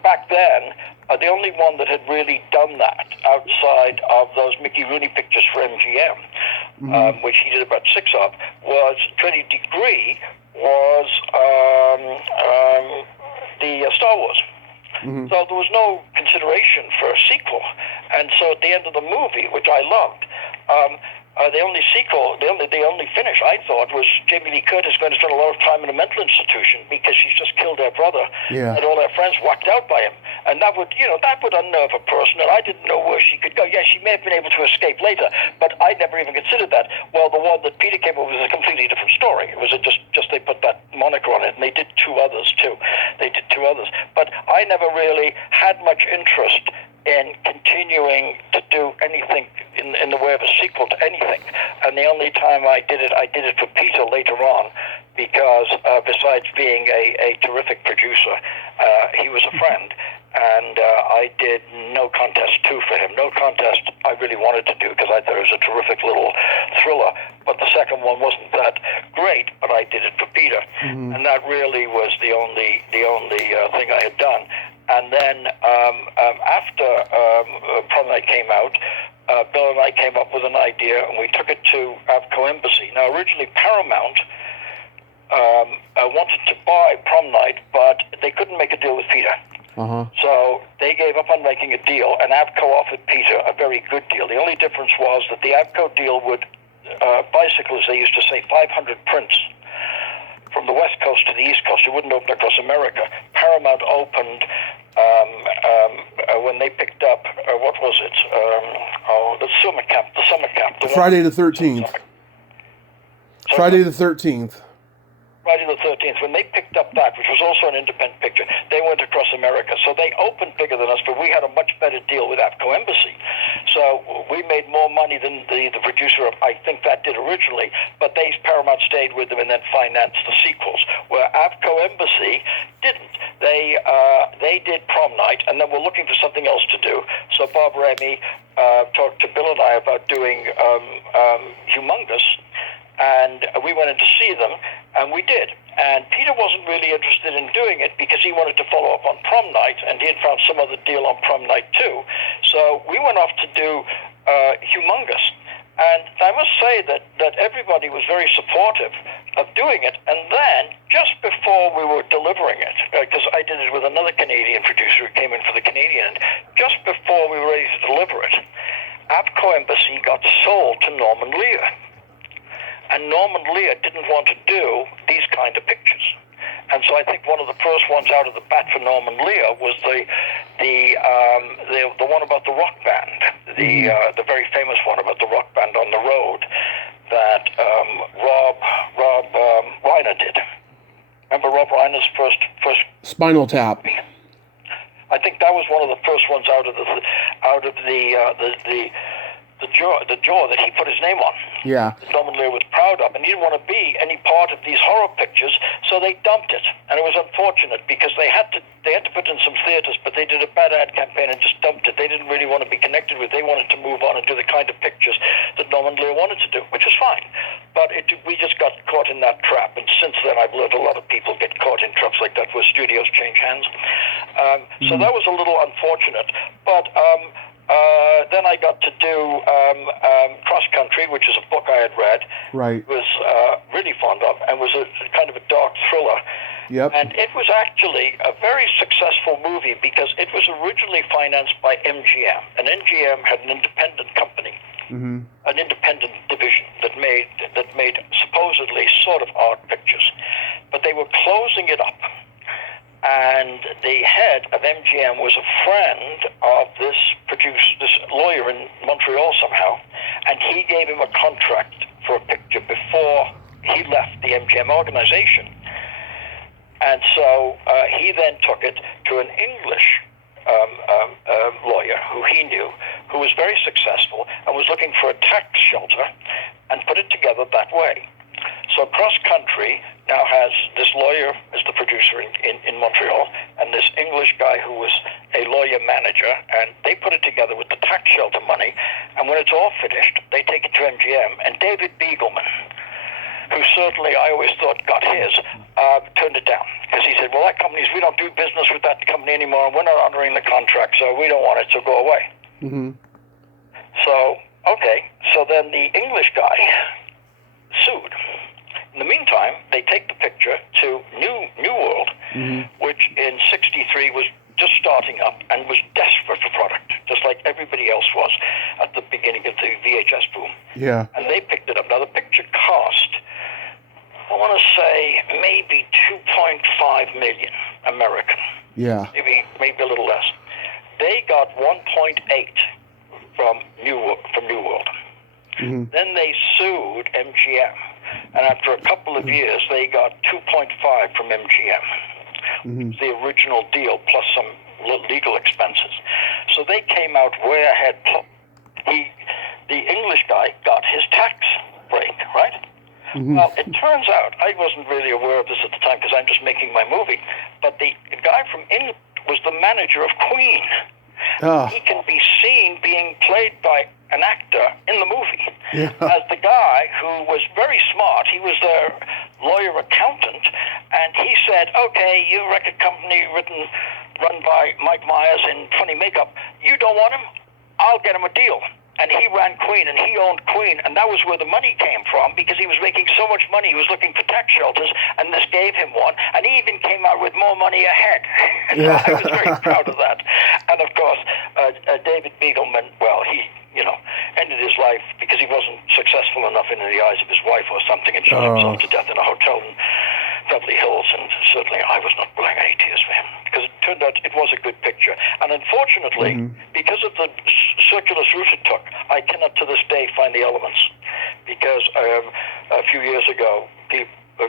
Back then, the only one that had really done that outside of those Mickey Rooney pictures for MGM, which he did about 6 of, was 20 Degree, was the Star Wars. So there was no consideration for a sequel. And so at the end of the movie, which I loved, the only finish I thought was Jamie Lee Curtis going to spend a lot of time in a mental institution because she's just killed her brother, and all her friends whacked out by him, and that would unnerve a person, and I didn't know where she could go. Yes, she may have been able to escape later, but I never even considered that. Well, the one that Peter came up with was a completely different story. It was just they put that moniker on it, and they did 2 others too. But I never really had much interest in continuing to do anything in the way of a sequel to anything. And the only time I did it for Peter later on, because besides being a terrific producer, he was a friend. And I did No Contest 2 for him. No Contest I really wanted to do because I thought it was a terrific little thriller. But the second one wasn't that great, but I did it for Peter. And that really was the only thing I had done. And then after Prom Night came out, Bill and I came up with an idea, and we took it to Avco Embassy. Now, originally Paramount wanted to buy Prom Night, but they couldn't make a deal with Peter. So they gave up on making a deal, and Avco offered Peter a very good deal. The only difference was that the Avco deal would bicycle, as they used to say, 500 prints from the West Coast to the East Coast. It wouldn't open across America. Paramount opened when they picked up, what was it? The summer camp. Friday the 13th. Friday the 13th. Friday the 13th, when they picked up that, which was also an independent picture, they went across America. So they opened bigger than us, but we had a much better deal with Avco Embassy. So we made more money than the producer of I Think That did originally, but Paramount stayed with them and then financed the sequels, where Avco Embassy didn't. They did Prom Night, and then were looking for something else to do. So Bob Remy talked to Bill and I about doing Humongous, and we went in to see them, and we did. And Peter wasn't really interested in doing it because he wanted to follow up on Prom Night, and he had found some other deal on Prom Night too. So we went off to do Humongous. And I must say that everybody was very supportive of doing it. And then, just before we were delivering it, because I did it with another Canadian producer who came in for the Canadian, just before we were ready to deliver it, Avco Embassy got sold to Norman Lear. And Norman Lear didn't want to do these kind of pictures. And so I think one of the first ones out of the bat for Norman Lear was the one about the rock band, the very famous one about the rock band on the road that Rob Reiner did. Remember Rob Reiner's first Spinal Tap. I think that was one of the first ones out of the jaw that he put his name on. Yeah. That Norman Lear was proud of, and he didn't want to be any part of these horror pictures, so they dumped it. And it was unfortunate because they had to put in some theaters, but they did a bad ad campaign and just dumped it. They didn't really want to be connected with it. They wanted to move on and do the kind of pictures that Norman Lear wanted to do, which was fine. But we just got caught in that trap, and since then I've learned a lot of people get caught in traps like that where studios change hands. So that was a little unfortunate, but then I got to do Cross Country, which is a book I had read. Right. Was really fond of, and was a kind of a dark thriller. Yep. And it was actually a very successful movie because it was originally financed by MGM, and MGM had an independent company, an independent division that made supposedly sort of art pictures, but they were closing it up. And the head of MGM was a friend of this lawyer in Montreal somehow, and he gave him a contract for a picture before he left the MGM organization. And so he then took it to an English lawyer who he knew, who was very successful and was looking for a tax shelter, and put it together that way. So Cross Country now has this lawyer as the producer in Montreal, and this English guy who was a lawyer manager, and they put it together with the tax shelter money, and when it's all finished, they take it to MGM, and David Beagleman, who certainly I always thought got his, turned it down, because he said, well, that company's, we don't do business with that company anymore, and we're not honoring the contract, so we don't want it, so go away. So, okay, so then the English guy sued. In the meantime, they take the picture to New World, which in '63 was just starting up and was desperate for product, just like everybody else was at the beginning of the VHS boom. Yeah. And they picked it up. Now, the picture cost, I want to say, maybe 2.5 million American. Yeah. Maybe a little less. They got 1.8 from New World. Then they sued MGM. And after a couple of years, they got 2.5 from MGM. The original deal plus some legal expenses. So they came out way ahead. The English guy got his tax break, right? Well, it turns out, I wasn't really aware of this at the time because I'm just making my movie, but the guy from England was the manager of Queen. He can be seen being played by an actor in the movie as the guy who was very smart. He was their lawyer accountant, and he said, okay, you record company run by Mike Myers in funny makeup, you don't want him? I'll get him a deal. And he ran Queen, and he owned Queen, and that was where the money came from, because he was making so much money, he was looking for tax shelters, and this gave him one, and he even came out with more money ahead. So I was very proud of that. And of course, David Beagleman, well, he, ended his life because he wasn't successful enough in the eyes of his wife or something, and shot himself to death in a hotel in Beverly Hills, and certainly I was not willing any tears for him, because it turned out it was a good picture. And unfortunately, because of the circular route it took, I cannot to this day find the elements, because a few years ago, a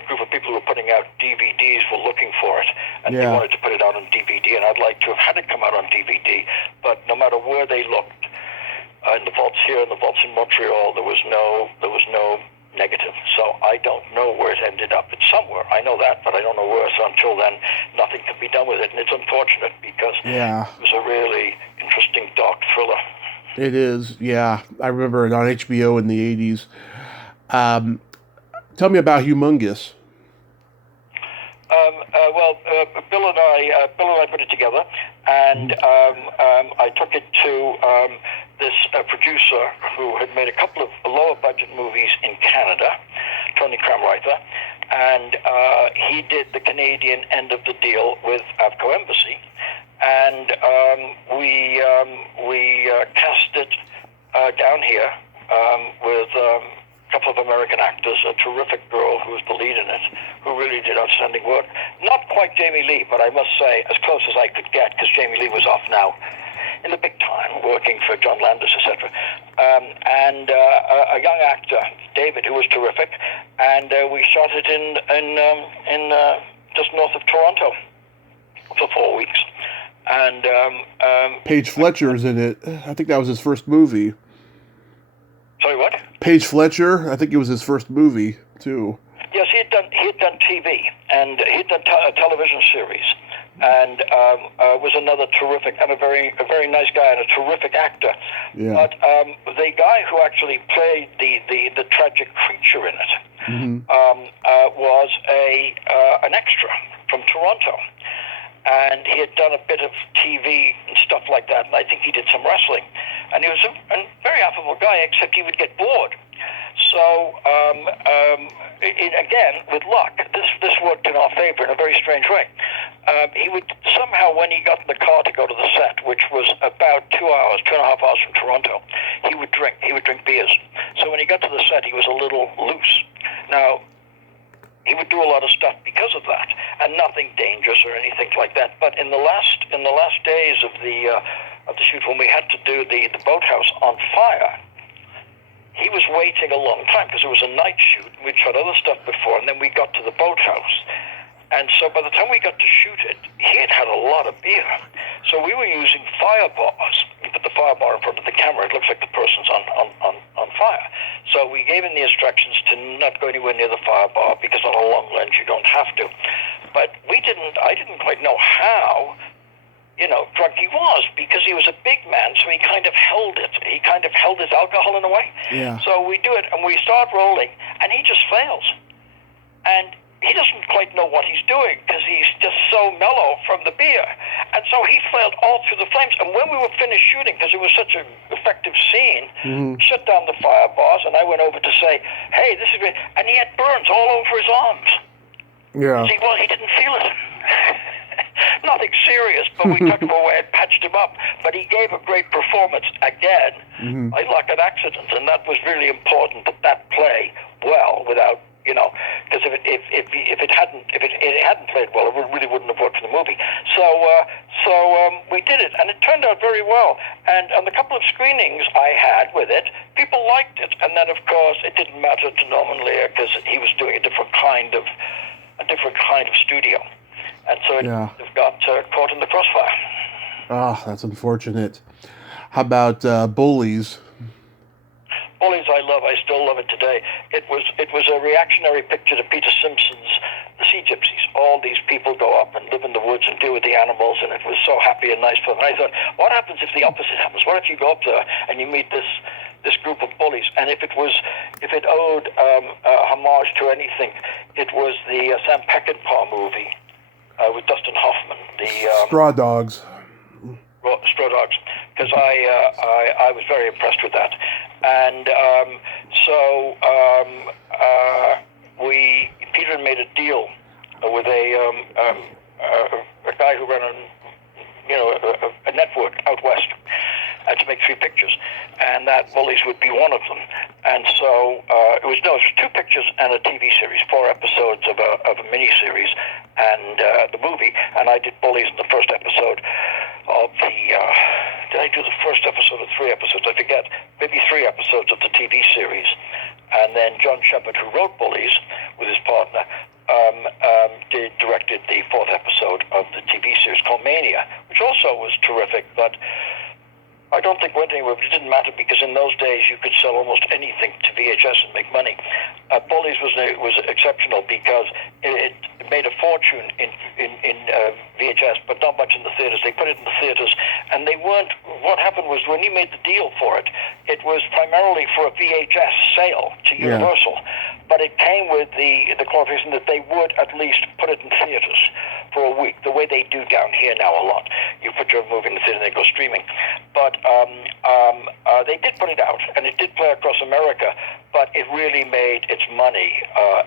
group of people who were putting out DVDs were looking for it, and they wanted to put it out on DVD, and I'd like to have had it come out on DVD, but no matter where they looked, in the vaults here and the vaults in Montreal, there was no negative. So I don't know where it ended up. It's somewhere. I know that, but I don't know where. So until then, nothing can be done with it. And it's unfortunate because it was a really interesting dark thriller. It is, yeah. I remember it on HBO in the 80s. Tell me about Humongous. Bill and I put it together, and I took it to this producer who had made a couple of lower budget movies in Canada, Tony Kramreither, and he did the Canadian end of the deal with Avco Embassy, and we cast it down here with a couple of American actors, a terrific girl who was the lead in it, who really did outstanding work. Not quite Jamie Lee, but I must say as close as I could get, because Jamie Lee was off now in the big time, working for John Landis, etc. And a young actor, David, who was terrific, and we shot it in just north of Toronto for 4 weeks. And Paige Fletcher's in it. I think that was his first movie. Sorry, what? Paige Fletcher. I think it was his first movie too. Yes, he had done TV, and he'd done a television series, and was another terrific and a very nice guy and a terrific actor. Yeah. But the guy who actually played the tragic creature in it was an extra from Toronto. and he had done a bit of TV and stuff like that, and I think he did some wrestling. And he was a very affable guy, except he would get bored. So, again, with luck, this worked in our favor in a very strange way. He would somehow, when he got in the car to go to the set, which was about 2 hours, 2.5 hours from Toronto, he would drink beers. So when he got to the set, he was a little loose. Now, he would do a lot of stuff because of that, and nothing dangerous or anything like that. But in the last days of the shoot, when we had to do the boathouse on fire, he was waiting a long time because it was a night shoot. We'd shot other stuff before, and then we got to the boathouse. And so by the time we got to shoot it, he had a lot of beer. So we were using fire bars. You put the fire bar in front of the camera, it looks like the person's on fire. So we gave him the instructions to not go anywhere near the fire bar because on a long lens you don't have to. But I didn't quite know how, drunk he was, because he was a big man, so he kind of held it. He kind of held his alcohol in a way. Yeah. So we do it, and we start rolling, and he just fails. And he doesn't quite know what he's doing because he's just so mellow from the beer. And so he flailed all through the flames. And when we were finished shooting, because it was such an effective scene, shut down the fire bars, and I went over to say, hey, this is great. And he had burns all over his arms. Yeah. See, well, he didn't feel it. Nothing serious, but we took him away and patched him up. But he gave a great performance again. I like an accident, and that was really important that play well without, because if it hadn't played well, it really wouldn't have worked for the movie. So we did it, and it turned out very well. And on the couple of screenings I had with it, people liked it. And then, of course, it didn't matter to Norman Lear because he was doing a different kind of studio. And so it got caught in the crossfire. Oh, that's unfortunate. How about Bullies? Bullies I love. I still love it today. It was a reactionary picture to Peter Simpson's The Sea Gypsies. All these people go up and live in the woods and deal with the animals, and it was so happy and nice for them. And I thought, what happens if the opposite happens? What if you go up there and you meet this group of bullies? And if it owed homage to anything, it was the Sam Peckinpah movie with Dustin Hoffman, the Straw Dogs. Straw Dogs, because I was very impressed with that. And Peter made a deal with a guy who ran a network out west to make 3 pictures, and that Bullies would be one of them. And so it was 2 pictures and a TV series, 4 episodes of a mini-series and the movie. And I did Bullies in the first episode of the... did I do the first episode or 3 episodes? I forget. Maybe 3 episodes of the TV series. And then John Shepard, who wrote Bullies with his partner, directed the 4th episode of the TV series called Mania, which also was terrific, but I don't think went anywhere, but it didn't matter because in those days you could sell almost anything to VHS and make money. Bullies was exceptional because it made a fortune in VHS, but not much in the theaters. They put it in the theaters, and they weren't. What happened was when he made the deal for it, it was primarily for a VHS sale to Universal, but it came with the qualification that they would at least put it in theaters for a week, the way they do down here now a lot. You put your movie in the theater and they go streaming. But they did put it out, and it did play across America, but it really made its money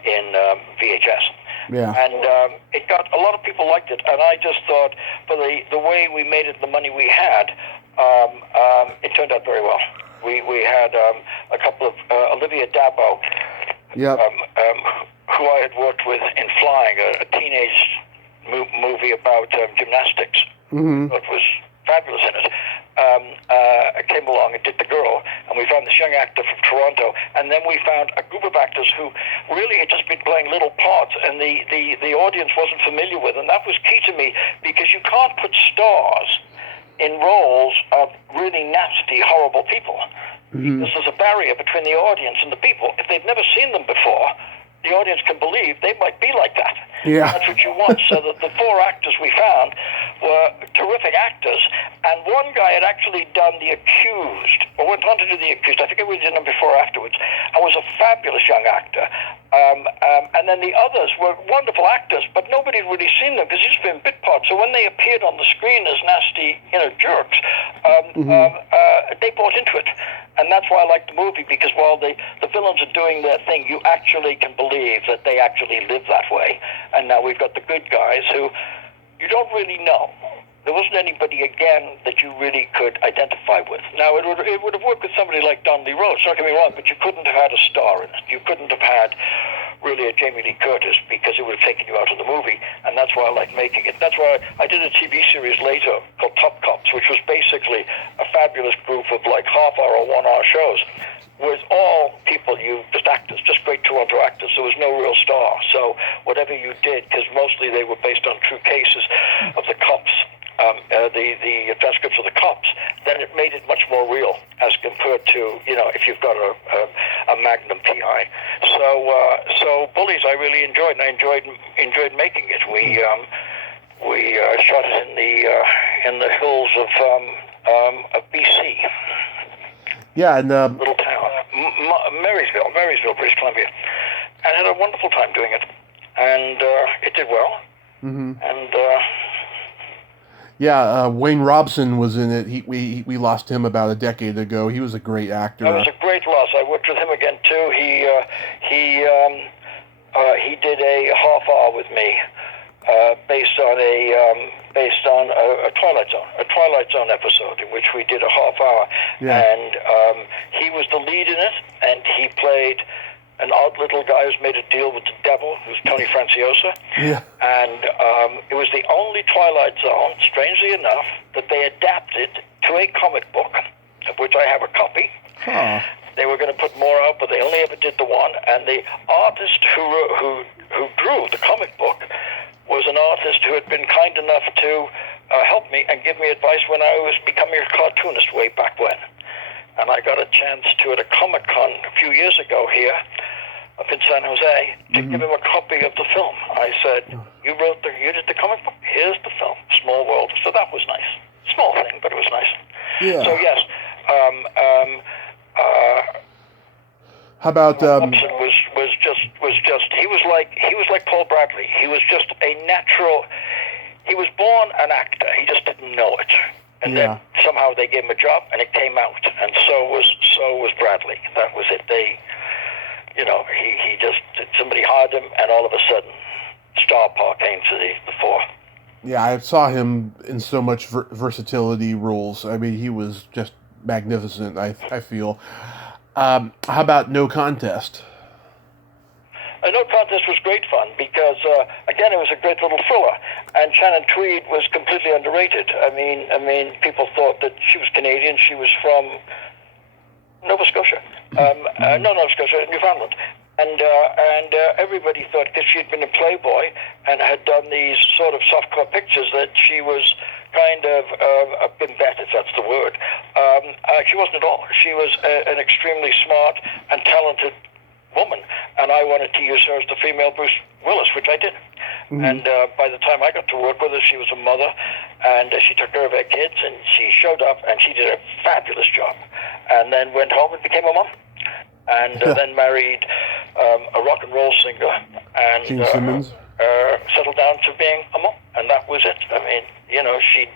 in VHS. Yeah. And it got, a lot of people liked it, and I just thought, for the way we made it, the money we had, it turned out very well. We had a couple of, Olivia Dabo, who I had worked with in Flying, a teenage movie about gymnastics. It was fabulous in it. Came along and did The Girl, and we found this young actor from Toronto, and then we found a group of actors who really had just been playing little parts, and the audience wasn't familiar with, and that was key to me, because you can't put stars in roles of really nasty, horrible people. Because there's a barrier between the audience and the people. If they've never seen them before, the audience can believe they might be like that. Yeah. That's what you want. So that the 4 actors we found were terrific actors, and one guy had actually done The Accused, or went on to do The Accused. I think we did him before or afterwards, and was a fabulous young actor. And then the others were wonderful actors, but nobody had really seen them because he's been bit parts. So when they appeared on the screen as nasty, jerks, they bought into it. And that's why I like the movie, because while the villains are doing their thing, you actually can believe that they actually live that way. And now we've got the good guys who you don't really know. There wasn't anybody, again, that you really could identify with. Now, it would have worked with somebody like Don Lee Rhodes, don't get me wrong, but you couldn't have had a star in it. You couldn't have had really a Jamie Lee Curtis, because it would have taken you out of the movie, and that's why I like making it. That's why I did a TV series later called Top Cops, which was basically a fabulous group of like half-hour or one-hour shows with all people, just actors, just great Toronto actors. There was no real star. So whatever you did, because mostly they were based on true cases of the cops, the transcripts of the cops, then it made it much more real as compared to, if you've got a Magnum PI. So Bullies I really enjoyed, and I enjoyed making it. We shot it in the hills of BC. Yeah, and little town, Marysville, British Columbia, and had a wonderful time doing it, and it did well. Mm-hmm. And yeah, Wayne Robson was in it. We lost him about a decade ago. He was a great actor. That was a great loss. I worked with him again too. He did a half hour with me, based on a Twilight Zone episode in which we did a half hour. Yeah. And he was the lead in it, and he played an odd little guy who's made a deal with the devil, who's Tony Franciosa. Yeah. And it was the only Twilight Zone, strangely enough, that they adapted to a comic book, of which I have a copy. Huh. They were going to put more out, but they only ever did the one. And the artist who drew the comic book was an artist who had been kind enough to help me and give me advice when I was becoming a cartoonist way back when. And I got a chance to, at a Comic-Con a few years ago here, up in San Jose, to give him a copy of the film. I said, you did the comic book? Here's the film, Small World. So that was nice. Small thing, but it was nice. Yeah. So yes, how about Robson was just he was like Paul Bradley. He was just a natural. He was born an actor. He just didn't know it. And then somehow they gave him a job, and it came out. And so was Bradley. That was it. He just, somebody hired him, and all of a sudden, star power came to the fore. Yeah, I saw him in so much versatility roles. I mean, he was just magnificent, I feel. How about No Contest? No Contest was great fun because, again, it was a great little thriller. And Shannon Tweed was completely underrated. I mean, people thought that she was Canadian. She was from Nova Scotia. Nova Scotia, Newfoundland. And everybody thought that she had been a Playboy and had done these sort of softcore pictures that she was kind of a bimbette, if that's the word. She wasn't at all. She was an extremely smart and talented woman, and I wanted to use her as the female Bruce Willis, which I did. And by the time I got to work with her, she was a mother, and she took care of her kids, and she showed up, and she did a fabulous job, and then went home and became a mom, and then married a rock and roll singer, and settled down to being a mom, and that was it. I mean, she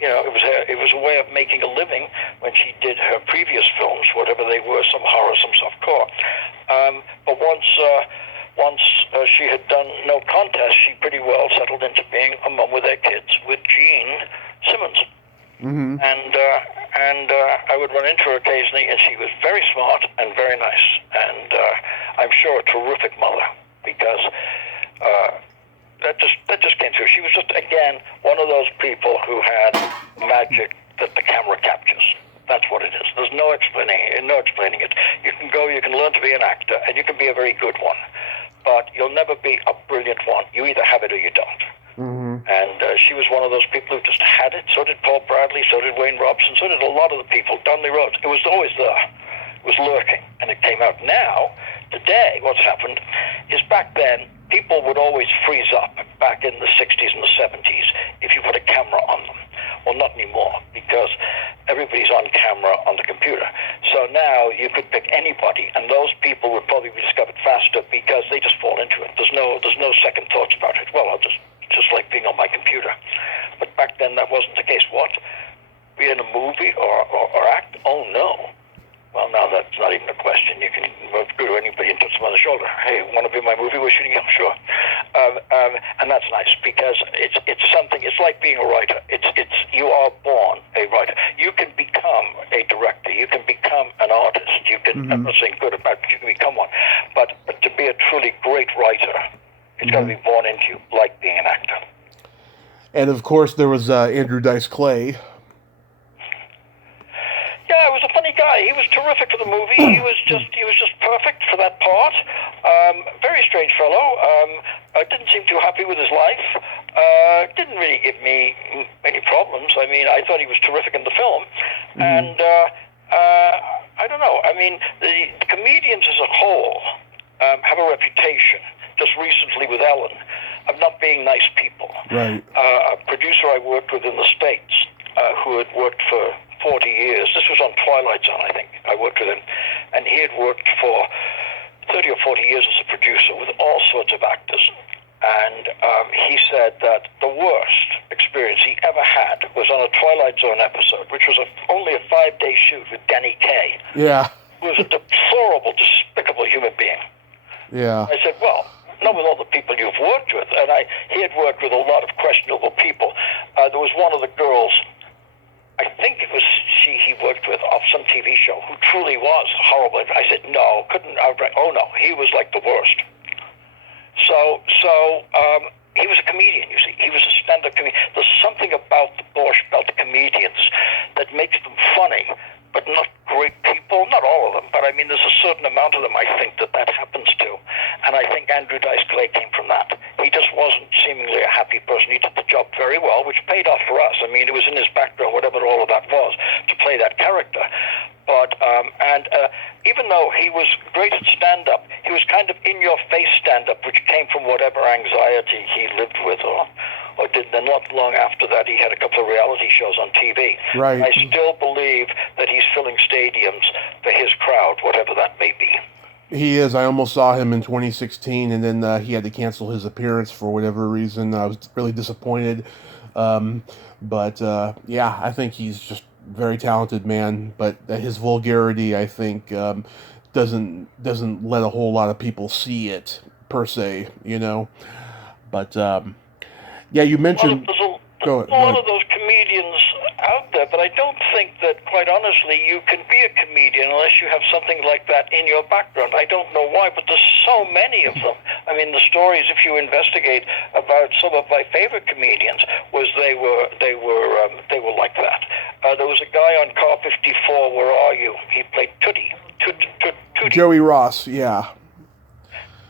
it was a way of making a living when she did her previous films, whatever they were, some horror, some softcore. But once she had done No Contest, she pretty well settled into being a mom with her kids with Gene Simmons. And I would run into her occasionally, and she was very smart and very nice, and I'm sure a terrific mother, because that just came through. She was just, again, one of those people who had magic that the camera captures. That's what it is. There's no explaining it. You can go, you can learn to be an actor, and you can be a very good one, but you'll never be a brilliant one. You either have it or you don't. And she was one of those people who just had it. So did Paul Bradley, so did Wayne Robson, so did a lot of the people. Don Lee Rhodes. It was always there. It was lurking, and it came out. Now, Today, what's happened is back then, people would always freeze up back in the 60s and the 70s if you put a camera on them. Well, not anymore, because everybody's on camera on the computer. So now you could pick anybody, and those people would probably be discovered faster because they just fall into it. There's no second thoughts about it. Well, I'll just like being on my computer. But back then that wasn't the case. What? Be in a movie or act? Oh, no. Well, now that's not even a question. You can go to anybody and touch them on the shoulder. Hey, want to be in my movie? We're shooting. I'm sure. And that's nice because it's something. It's like being a writer. It's you are born a writer. You can become a director. You can become an artist. You can. I'm not saying good or bad, but you can become one. But to be a truly great writer, it's got to be born into you, like being an actor. And of course, there was Andrew Dice Clay. Yeah, he was a funny guy. He was terrific for the movie. He was just perfect for that part. Very strange fellow. Didn't seem too happy with his life. Didn't really give me any problems. I mean, I thought he was terrific in the film. And I don't know. I mean, the comedians as a whole have a reputation, just recently with Ellen, of not being nice people. Right. A producer I worked with in the States who had worked for 40 years. This was on Twilight Zone, I think. I worked with him. And he had worked for 30 or 40 years as a producer with all sorts of actors. And he said that the worst experience he ever had was on a Twilight Zone episode, which was only a 5-day shoot with Danny Kaye. Yeah. Who was a deplorable, despicable human being. Yeah. I said, well, not with all the people you've worked with. And he had worked with a lot of questionable people. There was one of the girls, I think it was he worked with off some TV show, who truly was horrible. I said, no, couldn't outright. Oh, no, he was like the worst. So he was a comedian, you see. He was a stand-up comedian. There's something about the Borscht Belt comedians that makes them funny, but not great people. Not all of them, but I mean, there's a certain amount of them I think that happens to. And I think Andrew Dice Clay came from that. He just wasn't seemingly a happy person. He did the job very well, which paid off for us. I mean, it was in his background, whatever all of that was, to play that character. But, even though he was great at stand-up, he was kind of in-your-face stand-up, which came from whatever anxiety he lived with or did. Then not long after that, he had a couple of reality shows on TV. Right. I still believe that he's filling stadiums for his crowd, whatever that may be. He is. I almost saw him in 2016, and then he had to cancel his appearance for whatever reason. I was really disappointed. But yeah, I think he's just very talented man. But his vulgarity, I think, doesn't let a whole lot of people see it per se. You know. But yeah, you mentioned. Well, there's a lot of those comedians out there, but I don't think that, quite honestly, you can be a comedian unless you have something like that in your background. I don't know why, but there's so many of them. I mean, the stories, if you investigate about some of my favorite comedians, was they were like that. There was a guy on Car 54, Where Are You? He played Tootie. Joey Ross, yeah.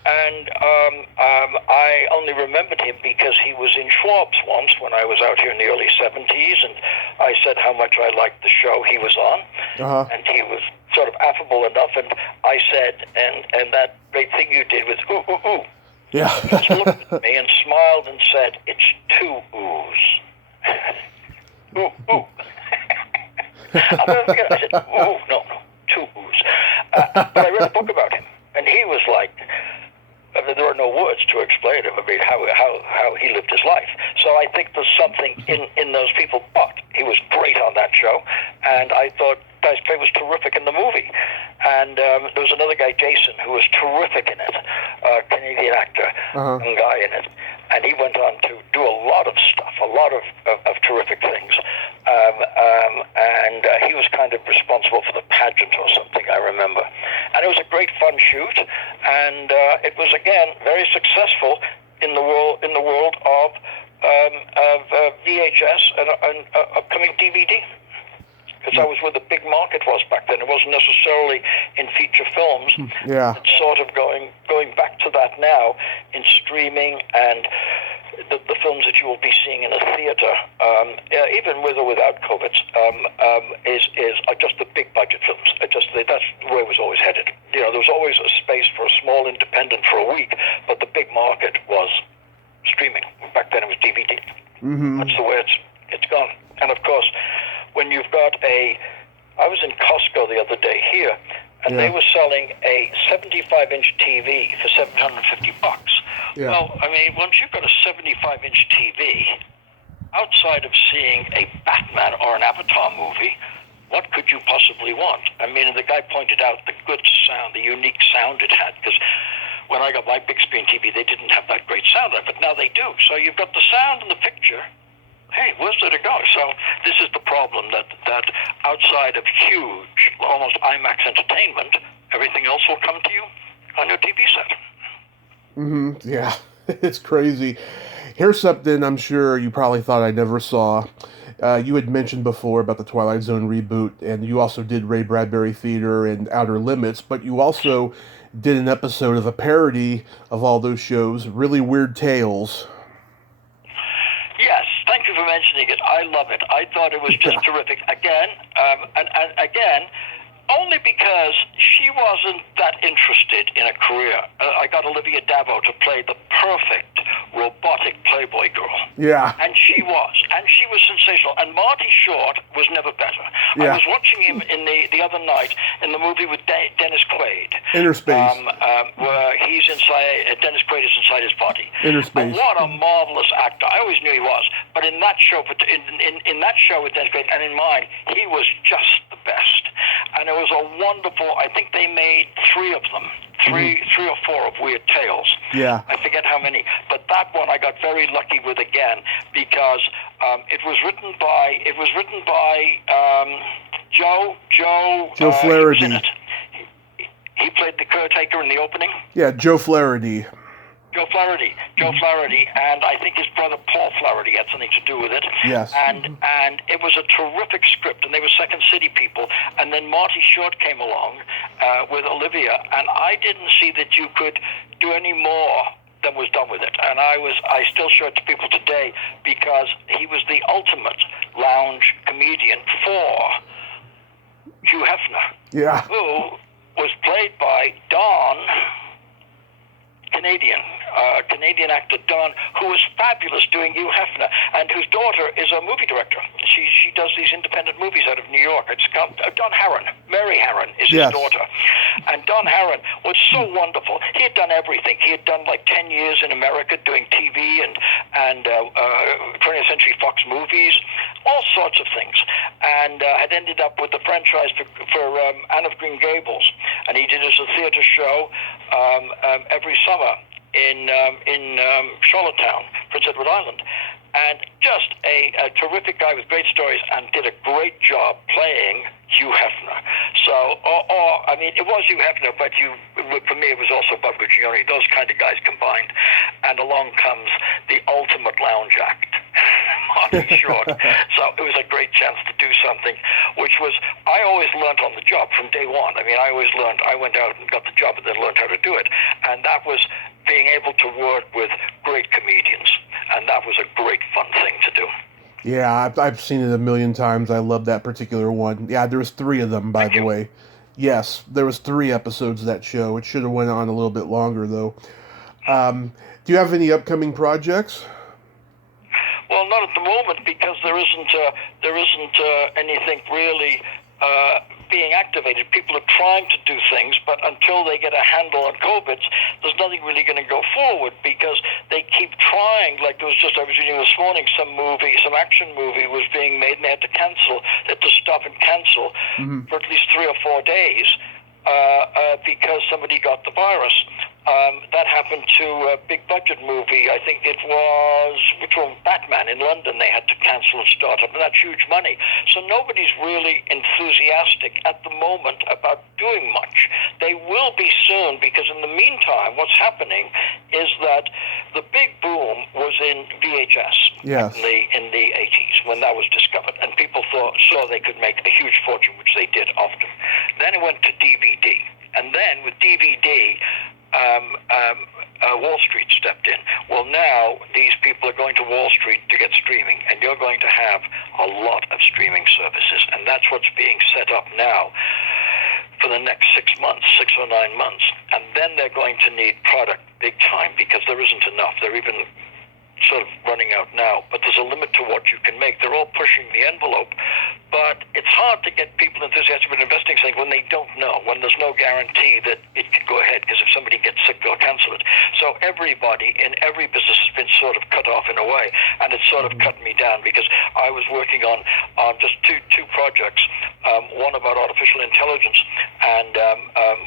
And I only remembered him because he was in Schwab's once when I was out here in the early 70s, and I said how much I liked the show he was on, and he was sort of affable enough, and I said, and that great thing you did with ooh, ooh, ooh. Yeah. He just looked at me and smiled and said, it's 2 oohs. Ooh, ooh. I'll never forget. I said, ooh, no, 2 oohs. But I read a book about him, and he was like, there are no words to explain him. I mean, how he lived his life. So I think there's something in those people. But he was great on that show, and I thought Dice Clay was terrific in the movie. And there was another guy, Jason, who was terrific in it, Canadian actor, young guy in it. And he went on to do a lot of stuff, a lot of terrific things. And he was kind of responsible for the pageant or something, I remember. And it was a great fun shoot, and it was again very successful in the world of VHS and upcoming DVD. Because that was where the big market was back then. It wasn't necessarily in feature films. Yeah. It's sort of going back to that now in streaming and the films that you will be seeing in a theater, even with or without Kovac, are just the big budget films. That's the way it was always headed. You know, there was always a space for a small independent for a week, but the big market was streaming. Back then it was DVD. Mm-hmm. That's the way it's gone. And of course, when you've got I was in Costco the other day here, and they were selling a 75-inch TV for $750. Yeah. Well, I mean, once you've got a 75-inch TV, outside of seeing a Batman or an Avatar movie, what could you possibly want? I mean, the guy pointed out the good sound, the unique sound it had, because when I got my big screen TV, they didn't have that great sound on it, but now they do. So you've got the sound and the picture. Hey, where's there to go? So this is the problem, that outside of huge, almost IMAX entertainment, everything else will come to you on your TV set. Mm-hmm. Yeah, it's crazy. Here's something I'm sure you probably thought I never saw. You had mentioned before about the Twilight Zone reboot, and you also did Ray Bradbury Theater and Outer Limits, but you also did an episode of a parody of all those shows, Really Weird Tales. Yes, thank you for mentioning it. I love it. I thought it was just terrific. Again, and again, only because she wasn't that interested in a career. I got Olivia Davo to play the perfect robotic Playboy girl. Yeah. And she was sensational. And Marty Short was never better. Yeah. I was watching him in the other night in the movie with Dennis Quaid. Inner Space. Where he's inside, Dennis Quaid is inside his body. Inner Space. And what a marvelous actor. I always knew he was. But in that show, in that show with Dennis Quaid and in mine, he was just the best. And it was a wonderful, I think they made 3 of them. Three or 4 of Weird Tales. Yeah. I forget how many. But that one I got very lucky with again, because it was written by Joe Flaherty. He was in it. He played the caretaker in the opening. Yeah, Joe Flaherty. Joe Flaherty, and I think his brother Paul Flaherty had something to do with it. Yes. And it was a terrific script, and they were Second City people. And then Marty Short came along with Olivia, and I didn't see that you could do any more than was done with it. And I still show it to people today, because he was the ultimate lounge comedian for Hugh Hefner. Yeah. Who was played by Don Canadian actor Don, who was fabulous doing Hugh Hefner, and whose daughter is a movie director. She does these independent movies out of New York. It's called Don Harron. Mary Harron is his daughter. And Don Harron was so wonderful. He had done everything. He had done like 10 years in America doing TV and 20th Century Fox movies, all sorts of things, and had ended up with the franchise for Anne of Green Gables, and he did it as a theater show every summer in Charlottetown, Prince Edward Island, and just a terrific guy with great stories, and did a great job playing Hugh Hefner. So, I mean, it was Hugh Hefner, but for me it was also Bud Guccione, those kind of guys combined, and along comes the ultimate lounge act, Marty Short. So it was a great chance to do something, which was, I always learned on the job from day one. I mean, I always learned. I went out and got the job and then learned how to do it, and that was being able to work with great comedians, and that was a great fun thing to do. Yeah, I've seen it a million times. I love that particular one. Yeah, there was 3 of them, by the way. Yes, there was 3 episodes of that show. It should have went on a little bit longer, though. Do you have any upcoming projects? Well, not at the moment, because there isn't anything really being activated. People are trying to do things, but until they get a handle on COVID, there's nothing really going to go forward, because they keep trying. Like I was reading this morning, some action movie was being made, and they had to cancel. They had to stop and cancel for at least 3 or 4 days because somebody got the virus. That happened to a big budget movie. I think it was Batman in London. They had to cancel and start up, and that's huge money. So nobody's really enthusiastic at the moment about doing much. They will be soon, because in the meantime, what's happening is that the big boom was in VHS in the 80s when that was discovered, and people saw they could make a huge fortune, which they did often. Then it went to DVD, and then with DVD. Wall Street stepped in. Well, now these people are going to Wall Street to get streaming, and you're going to have a lot of streaming services, and that's what's being set up now for the next 6 months, 6 or 9 months. And then they're going to need product big time because there isn't enough. They're even sort of running out now, but there's a limit to what you can make. They're all pushing the envelope, but it's hard to get people enthusiastic about investing things when they don't know, when there's no guarantee that it could go ahead, because if somebody gets sick, they'll cancel it. So everybody in every business has been sort of cut off in a way, and it's sort of cut me down because I was working on just two projects, one about artificial intelligence and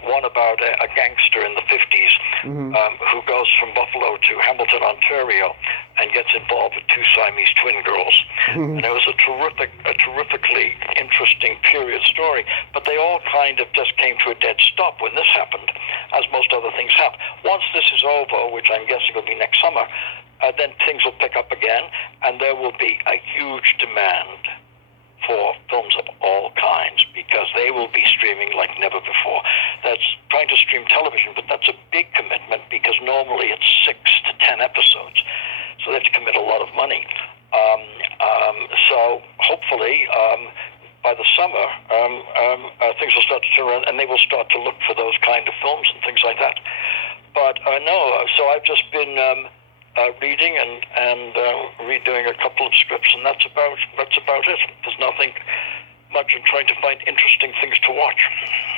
one about a gangster in the 50s who goes from Buffalo to Hamilton, Ontario, and gets involved with 2 Siamese twin girls. And it was a terrifically interesting period story, but they all kind of just came to a dead stop when this happened, as most other things have. Once this is over, which I'm guessing will be next summer, then things will pick up again, and there will be a huge demand for films of all kinds, because they will be streaming like never before. That's trying to stream television, but that's a big commitment because normally it's 6 to 10 episodes. So they have to commit a lot of money. So hopefully by the summer things will start to turn around, and they will start to look for those kind of films and things like that. But no, so I've just been reading and redoing a couple of scripts, and that's about it. There's nothing much. I'm trying to find interesting things to watch.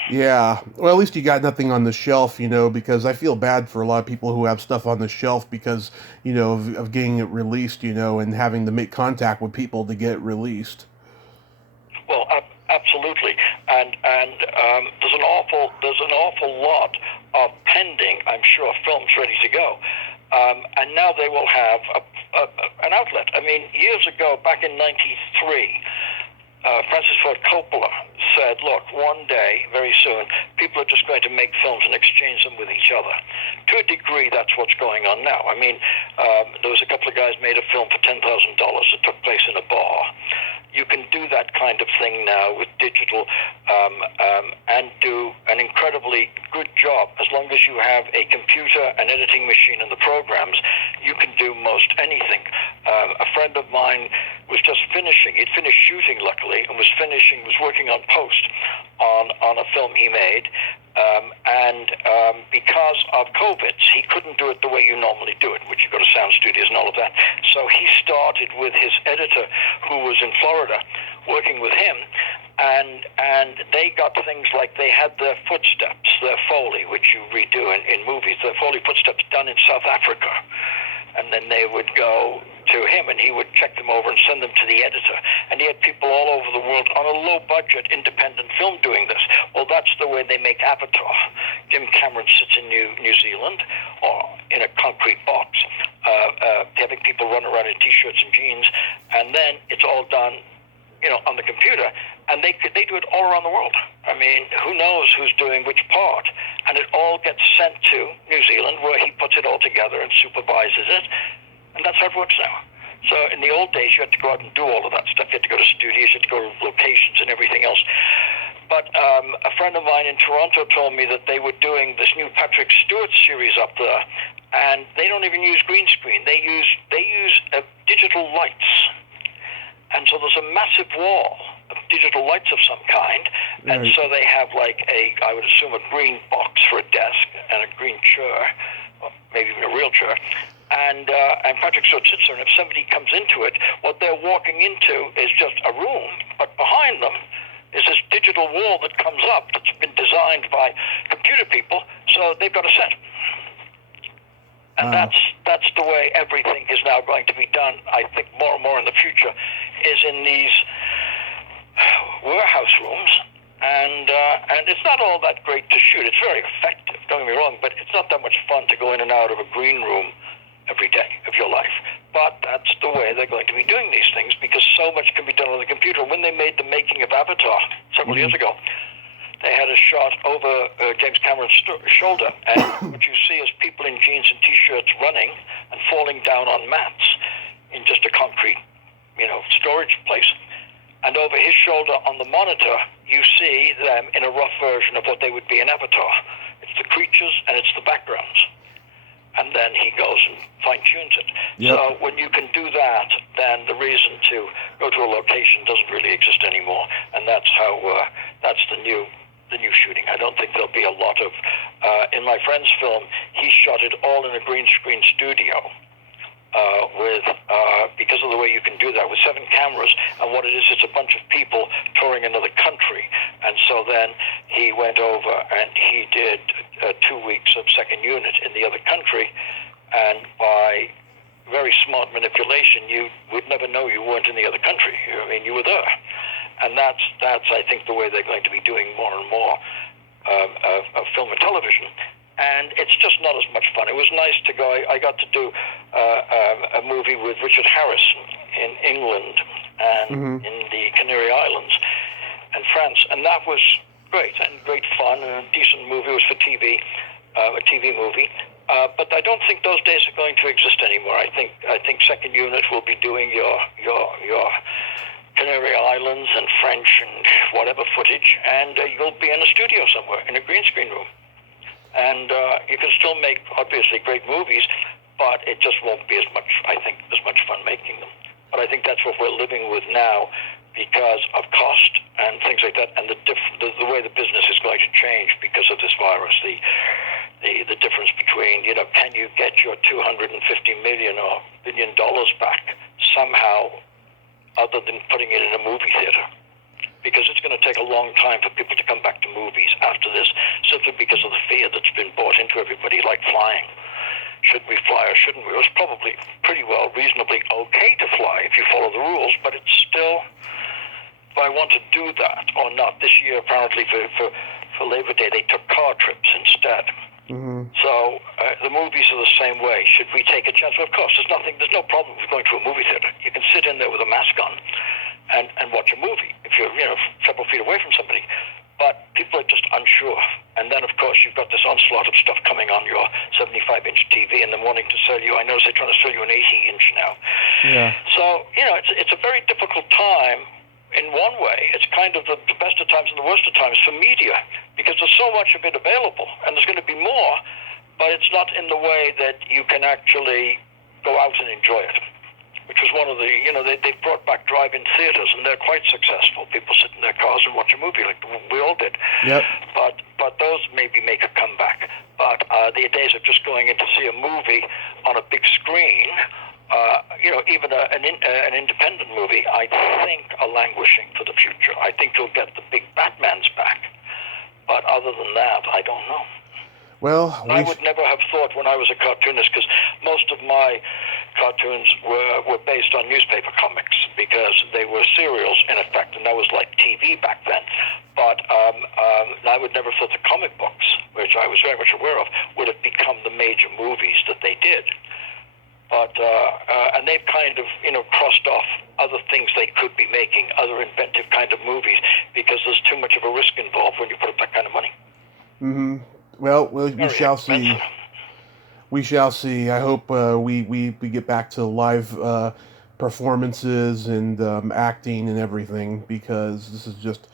Yeah, well, at least you got nothing on the shelf, because I feel bad for a lot of people who have stuff on the shelf because, of getting it released, and having to make contact with people to get it released. Well, absolutely, and there's an awful lot of pending, I'm sure, films ready to go. And now they will have an outlet. I mean, years ago, back in '93, Francis Ford Coppola said, look, one day, very soon, people are just going to make films and exchange them with each other. To a degree, that's what's going on now. I mean, there was a couple of guys made a film for $10,000 that took place in a bar. You can do that kind of thing now with digital and do an incredibly good job. As long as you have a computer, an editing machine, and the programs, you can do most anything. A friend of mine was just finishing. He'd finished shooting, luckily, and was working on post on a film he made. Because of COVID, he couldn't do it the way you normally do it, which you go to sound studios and all of that. So he started with his editor, who was in Florida, working with him, and they got things like they had their footsteps, their Foley, which you redo in movies, their Foley footsteps done in South Africa. And then they would go to him, and he would check them over and send them to the editor. And he had people all over the world on a low-budget independent film doing this. Well, that's the way they make Avatar. Jim Cameron sits in New Zealand, or in a concrete box, having people run around in T-shirts and jeans, and then it's all done, on the computer, and they do it all around the world. I mean, who knows who's doing which part, and it all gets sent to New Zealand, where he puts it all together and supervises it, and that's how it works now. So in the old days, you had to go out and do all of that stuff. You had to go to studios, you had to go to locations and everything else. But a friend of mine in Toronto told me that they were doing this new Patrick Stewart series up there, and they don't even use green screen. They use digital lights. And so there's a massive wall of digital lights of some kind, and so they have I would assume, a green box for a desk and a green chair, or maybe even a real chair, and Patrick Stewart sits there, and if somebody comes into it, what they're walking into is just a room, but behind them is this digital wall that comes up that's been designed by computer people, so they've got a set. And that's the way everything is now going to be done, I think, more and more in the future, is in these warehouse rooms. And it's not all that great to shoot. It's very effective, don't get me wrong, but it's not that much fun to go in and out of a green room every day of your life. But that's the way they're going to be doing these things, because so much can be done on the computer. When they made the making of Avatar several years ago, they had a shot over James Cameron's shoulder, and what you see is people in jeans and T-shirts running and falling down on mats in just a concrete, storage place. And over his shoulder on the monitor, you see them in a rough version of what they would be in Avatar. It's the creatures and it's the backgrounds. and then he goes and fine-tunes it. Yep. So when you can do that, then the reason to go to a location doesn't really exist anymore, and that's how that's the new shooting. I don't think there'll be a lot of in my friend's film, he shot it all in a green screen studio. With because of the way you can do that with 7 cameras, and what it is, it's a bunch of people touring another country, and so then he went over and he did 2 weeks of second unit in the other country, and by very smart manipulation, you would never know you weren't in the other country. I mean, you were there, and that's I think the way they're going to be doing more and more of film and television. And it's just not as much fun. It was nice to go. I got to do a movie with Richard Harris in England and in the Canary Islands and France, and that was great and great fun and a decent movie. It was for TV, a TV movie. But I don't think those days are going to exist anymore. I think second unit will be doing your Canary Islands and French and whatever footage, and you'll be in a studio somewhere in a green screen room. And you can still make, obviously, great movies, but it just won't be as much fun making them. But I think that's what we're living with now because of cost and things like that, and the way the business is going to change because of this virus. The difference between, can you get your $250 million or $1 billion back somehow other than putting it in a movie theater? Because it's going to take a long time for people to come back to movies after this, simply because of the fear that's been brought into everybody, like flying. Should we fly or shouldn't we? It was probably pretty well reasonably okay to fly if you follow the rules, but it's still, do I want to do that or not? This year, apparently, for Labor Day, they took car trips instead. Mm-hmm. So the movies are the same way. Should we take a chance? Well, of course, there's no problem with going to a movie theater. You can sit in there with a mask on and watch a movie if you're several feet away from somebody. But people are just unsure. And then, of course, you've got this onslaught of stuff coming on your 75-inch TV and then wanting to sell you. I notice they're trying to sell you an 80-inch now. Yeah. So, it's a very difficult time. In one way, it's kind of the best of times and the worst of times for media, because there's so much of it available, and there's going to be more, but it's not in the way that you can actually go out and enjoy it, which was one of the, they've brought back drive-in theaters, and they're quite successful. People sit in their cars and watch a movie like we all did. Yep. But those maybe make a comeback. But the days of just going in to see a movie on a big screen, even an independent movie, I think are languishing for the future. I think you'll get the big Batmans back. But other than that, I don't know. Well, I would never have thought when I was a cartoonist, because most of my cartoons were based on newspaper comics, because they were serials, in effect, and that was like TV back then. But I would never have thought the comic books, which I was very much aware of, would have become the major movies that they did. But and they've kind of crossed off other things they could be making, other inventive kind of movies, because there's too much of a risk involved when you put up that kind of money. Mm-hmm. Well, we shall see. We shall see. I hope we get back to live performances and acting and everything, because this has just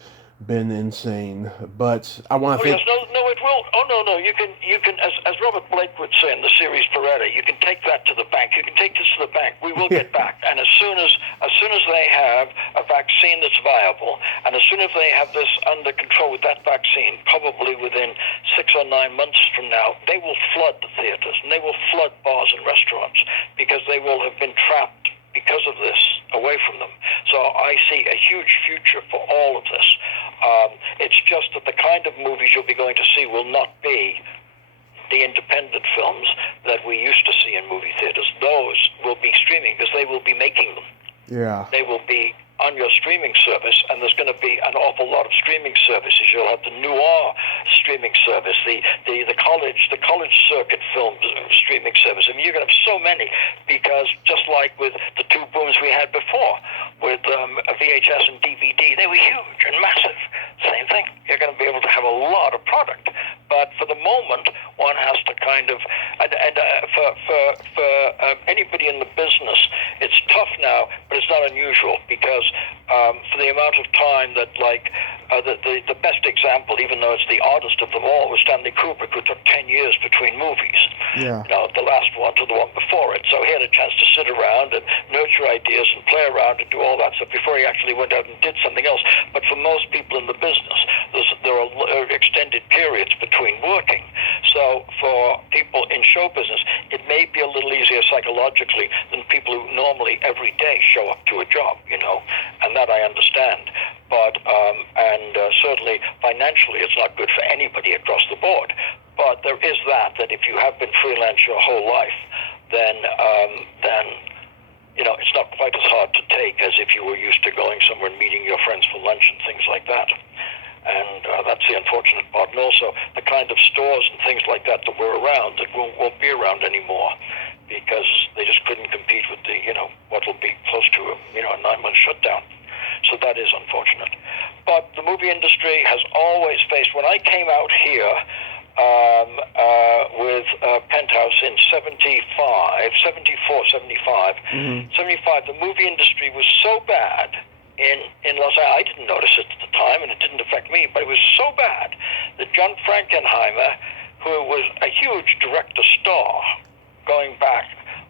been insane. But I want to thank. Yes, no, it will. Oh no, you can, as Robert Blake would say in the series Beretta, you can take that to the bank. You can take this to the bank. We will get back, and as soon as they have a vaccine that's viable, and as soon as they have this under control with that vaccine, probably within 6 or 9 months from now, they will flood the theaters and they will flood bars and restaurants, because they will have been trapped because of this away from them. So I see a huge future for all of this. It's just that the kind of movies you'll be going to see will not be the independent films that we used to see in movie theaters. Those will be streaming, because they will be making them. Yeah. They will be on your streaming service, and there's going to be an awful lot of streaming services. You'll have the noir streaming service, the college circuit film streaming service. I mean, you're going to have so many, because just like with the two booms we had before, with VHS and DVD, they were huge and massive. Same thing. You're going to be able to have a lot of product. But for the moment, one has to kind of, for anybody in the business, it's tough now, but it's not unusual, because for the amount of time that, like, The best example, even though it's the oddest of them all, was Stanley Kubrick, who took 10 years between movies. Yeah. The last one to the one before it. So he had a chance to sit around and nurture ideas and play around and do all that stuff before he actually went out and did something else. But for most people in the business, there are extended periods between working. So for people in show business, it may be a little easier psychologically than people who normally every day show up to a job, and that I understand. But certainly financially, it's not good for anybody across the board. But there is that if you have been freelance your whole life, then it's not quite as hard to take as if you were used to going somewhere and meeting your friends for lunch and things like that. And that's the unfortunate part. And also the kind of stores and things like that were around that won't be around anymore because they just couldn't compete with the, what will be close to a 9-month shutdown. So that is unfortunate. But the movie industry has always faced, when I came out here with Penthouse in 74, 75, 75, the movie industry was so bad in Los Angeles. I didn't notice it at the time, and it didn't affect me, but it was so bad that John Frankenheimer, who was a huge director star going back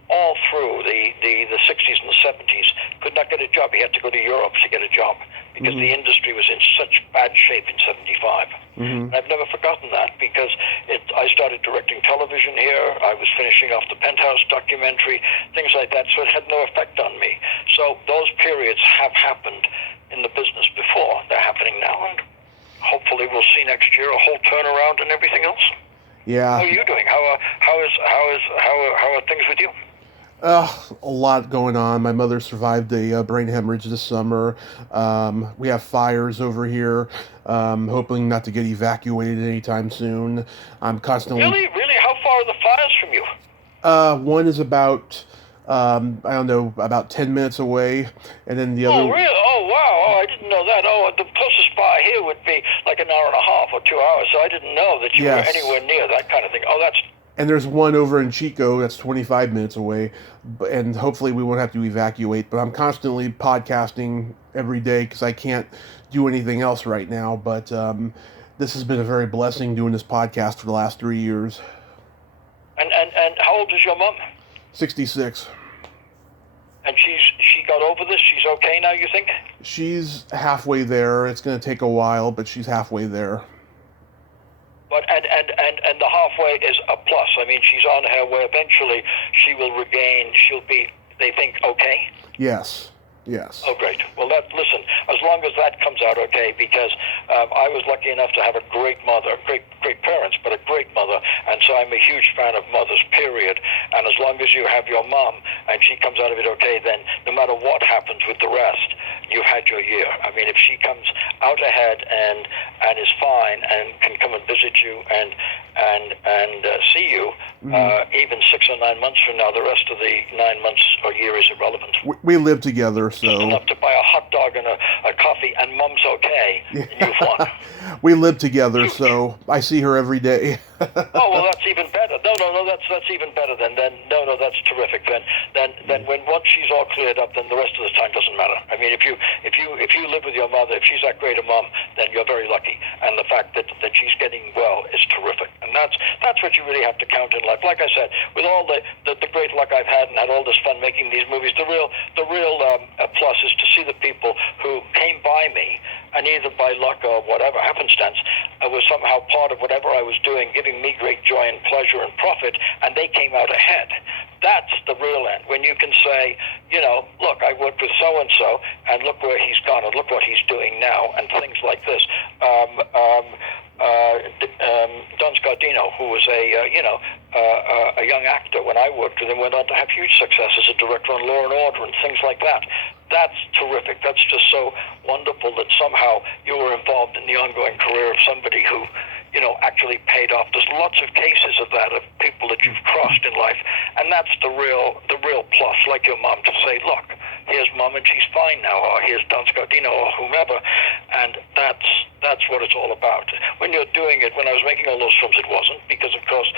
all through the 60s and the 70s, could not get a job. He had to go to Europe to get a job because the industry was in such bad shape in 75. And I've never forgotten that because I started directing television here. I was finishing off the Penthouse documentary, things like that, so it had no effect on me. So those periods have happened in the business before. They're happening now, and hopefully we'll see next year a whole turnaround and everything else. Yeah. How are you doing? How are things with you? A lot going on. My mother survived a brain hemorrhage this summer. We have fires over here. Hoping not to get evacuated anytime soon. I'm constantly... Really? How far are the fires from you? One is about, about 10 minutes away, and then the other... Oh, really? Oh, wow. Oh, I didn't know that. Oh, the closest fire here would be like an hour and a half or 2 hours, so I didn't know that you were anywhere near that kind of thing. Oh, that's... And there's one over in Chico that's 25 minutes away, and hopefully we won't have to evacuate. But I'm constantly podcasting every day because I can't do anything else right now. But this has been a very blessing doing this podcast for the last 3 years. And how old is your mom? 66. And she got over this? She's okay now, you think? She's halfway there. It's going to take a while, but she's halfway there. But and the halfway is a plus. I mean, she's on her way. Eventually, she'll be, they think, okay? Yes. Oh, great. Well, listen, as long as that comes out okay, because I was lucky enough to have a great mother, great parents, but a great mother, and so I'm a huge fan of mothers, period. And as long as you have your mom and she comes out of it okay, then no matter what happens with the rest, you've had your year. I mean, if she comes out ahead and is fine and can come and visit you and see you, even 6 or 9 months from now, the rest of the 9 months or year is irrelevant. We live together, so... Just enough to buy a hot dog and a coffee, and mom's okay, and you've won. We live together, so I see her every day. Oh, well, that's even better. No, that's even better then. No, that's terrific. Then when once she's all cleared up, then the rest of the time doesn't matter. I mean, if you live with your mother, if she's that great a mom, then you're very lucky. And the fact that she's getting well is terrific. And that's what you really have to count in life. Like I said, with all the great luck I've had and had all this fun making these movies, the real plus is to see the people who came by me, and either by luck or whatever happenstance, was somehow part of whatever I was doing, giving me great joy and pleasure and profit, and they came out ahead. That's the real end. When you can say, look, I worked with so-and-so, and look where he's gone, and look what he's doing now, and things like this. Don Scardino, who was a young actor when I worked with him, went on to have huge success as a director on Law and Order and things like that. That's terrific. That's just so wonderful that somehow you were involved in the ongoing career of somebody who, actually paid off. There's lots of cases of that, of people that you've crossed in life, and that's the real plus, like your mom, to say, look, here's mom and she's fine now, or here's Don Scardino or whomever, and that's what it's all about. When you're doing it, when I was making all those films, it wasn't, because of course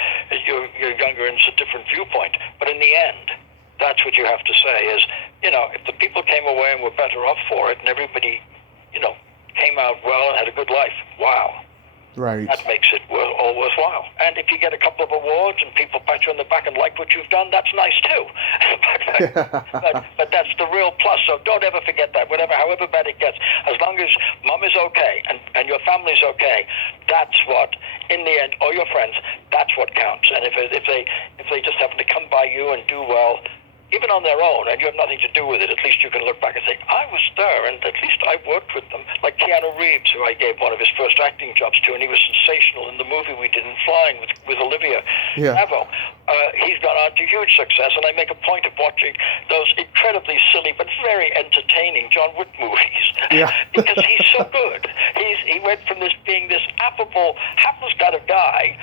you're younger and it's a different viewpoint, but in the end, that's what you have to say is, if the people came away and were better off for it, and everybody, came out well and had a good life. Wow. Right. That makes it all worthwhile. And if you get a couple of awards and people pat you on the back and like what you've done, that's nice too. but that's the real plus. So don't ever forget that. However bad it gets, as long as mom is okay and your family's okay, that's what, in the end, or your friends, that's what counts. And if they just happen to come by you and do well, even on their own, and you have nothing to do with it, at least you can look back and say, I was there, and at least I worked with them. Like Keanu Reeves, who I gave one of his first acting jobs to, and he was sensational in the movie we did in Flying with Olivia Bravo. He's gone on to huge success, and I make a point of watching those incredibly silly but very entertaining John Wick movies. Yeah. Because he's so good. He went from being this affable, hapless kind of guy,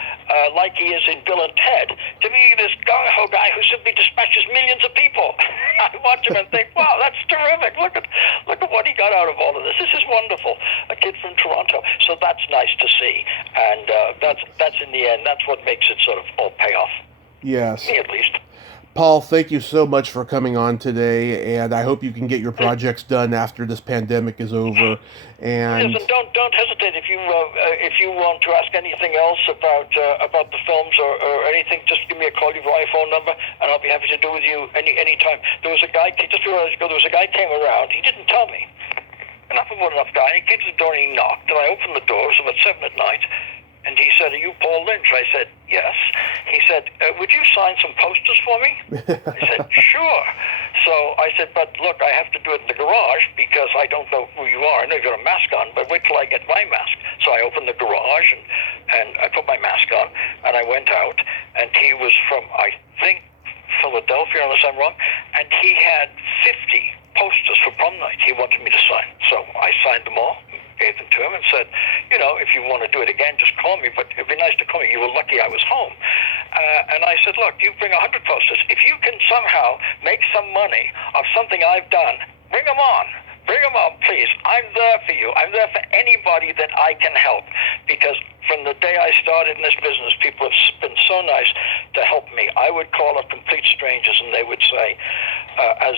like he is in Bill and Ted, to being this gung-ho guy who simply dispatches millions of people. I watch him and think, wow, that's terrific. Look at what he got out of all of this. This is wonderful. A kid from Toronto. So that's nice to see. And that's in the end, that's what makes it sort of all pay off. Yes. Me at least. Paul, thank you so much for coming on today, and I hope you can get your projects done after this pandemic is over. And yes, and don't hesitate if you want to ask anything else about the films or anything. Just give me a call. Leave my phone number, and I'll be happy to do with you any time. There was a guy just realized ago. There was a guy came around. He didn't tell me. An awful enough guy. He came to the door and he knocked, and I opened the door. It was about 7 at night. And he said, are you Paul Lynch? I said, yes. He said, would you sign some posters for me? I said, sure. So I said, but look, I have to do it in the garage because I don't know who you are. I know you've got a mask on, but wait till I get my mask. So I opened the garage and I put my mask on and I went out, and he was from, I think, Philadelphia, unless I'm wrong, and he had 50 posters for Prom Night he wanted me to sign. So I signed them all, gave them to him, and said, if you want to do it again, just call me, but it'd be nice to call me. You were lucky I was home. And I said, look, you bring 100 posters. If you can somehow make some money of something I've done, bring them on. Bring them on, please. I'm there for you. I'm there for anybody that I can help, because from the day I started in this business, people have been so nice to help me. I would call up complete strangers, and they would say, as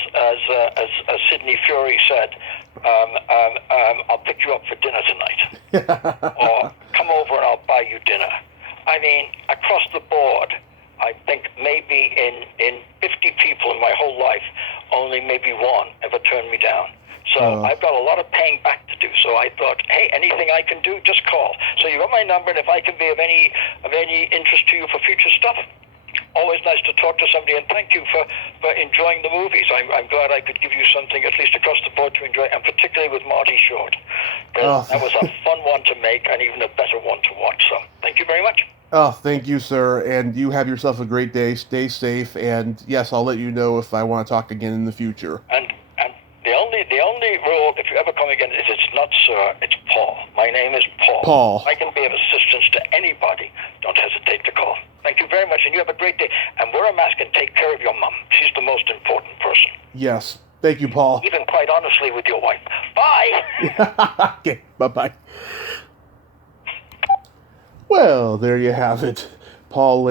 Sidney Fury said, I'll pick you up for dinner tonight, or come over and I'll buy you dinner. I mean, across the board, I think maybe in 50 people in my whole life, only maybe one ever turned me down. So I've got a lot of paying back to do. So I thought, hey, anything I can do, just call. So you got my number, and if I can be of any interest to you for future stuff, always nice to talk to somebody. And thank you for enjoying the movies. I'm glad I could give you something at least across the board to enjoy, and particularly with Marty Short. That was a fun one to make, and even a better one to watch. So thank you very much. Oh, thank you, sir. And you have yourself a great day. Stay safe. And yes, I'll let you know if I want to talk again in the future. And the only rule, if you ever come again, is it's not sir, it's Paul. My name is Paul. Paul. I can be of assistance to anybody. Don't hesitate to call. Thank you very much, and you have a great day. And wear a mask and take care of your mom. She's the most important person. Yes. Thank you, Paul. Even quite honestly with your wife. Bye. Okay. Bye-bye. Well, there you have it. Paul Lynch.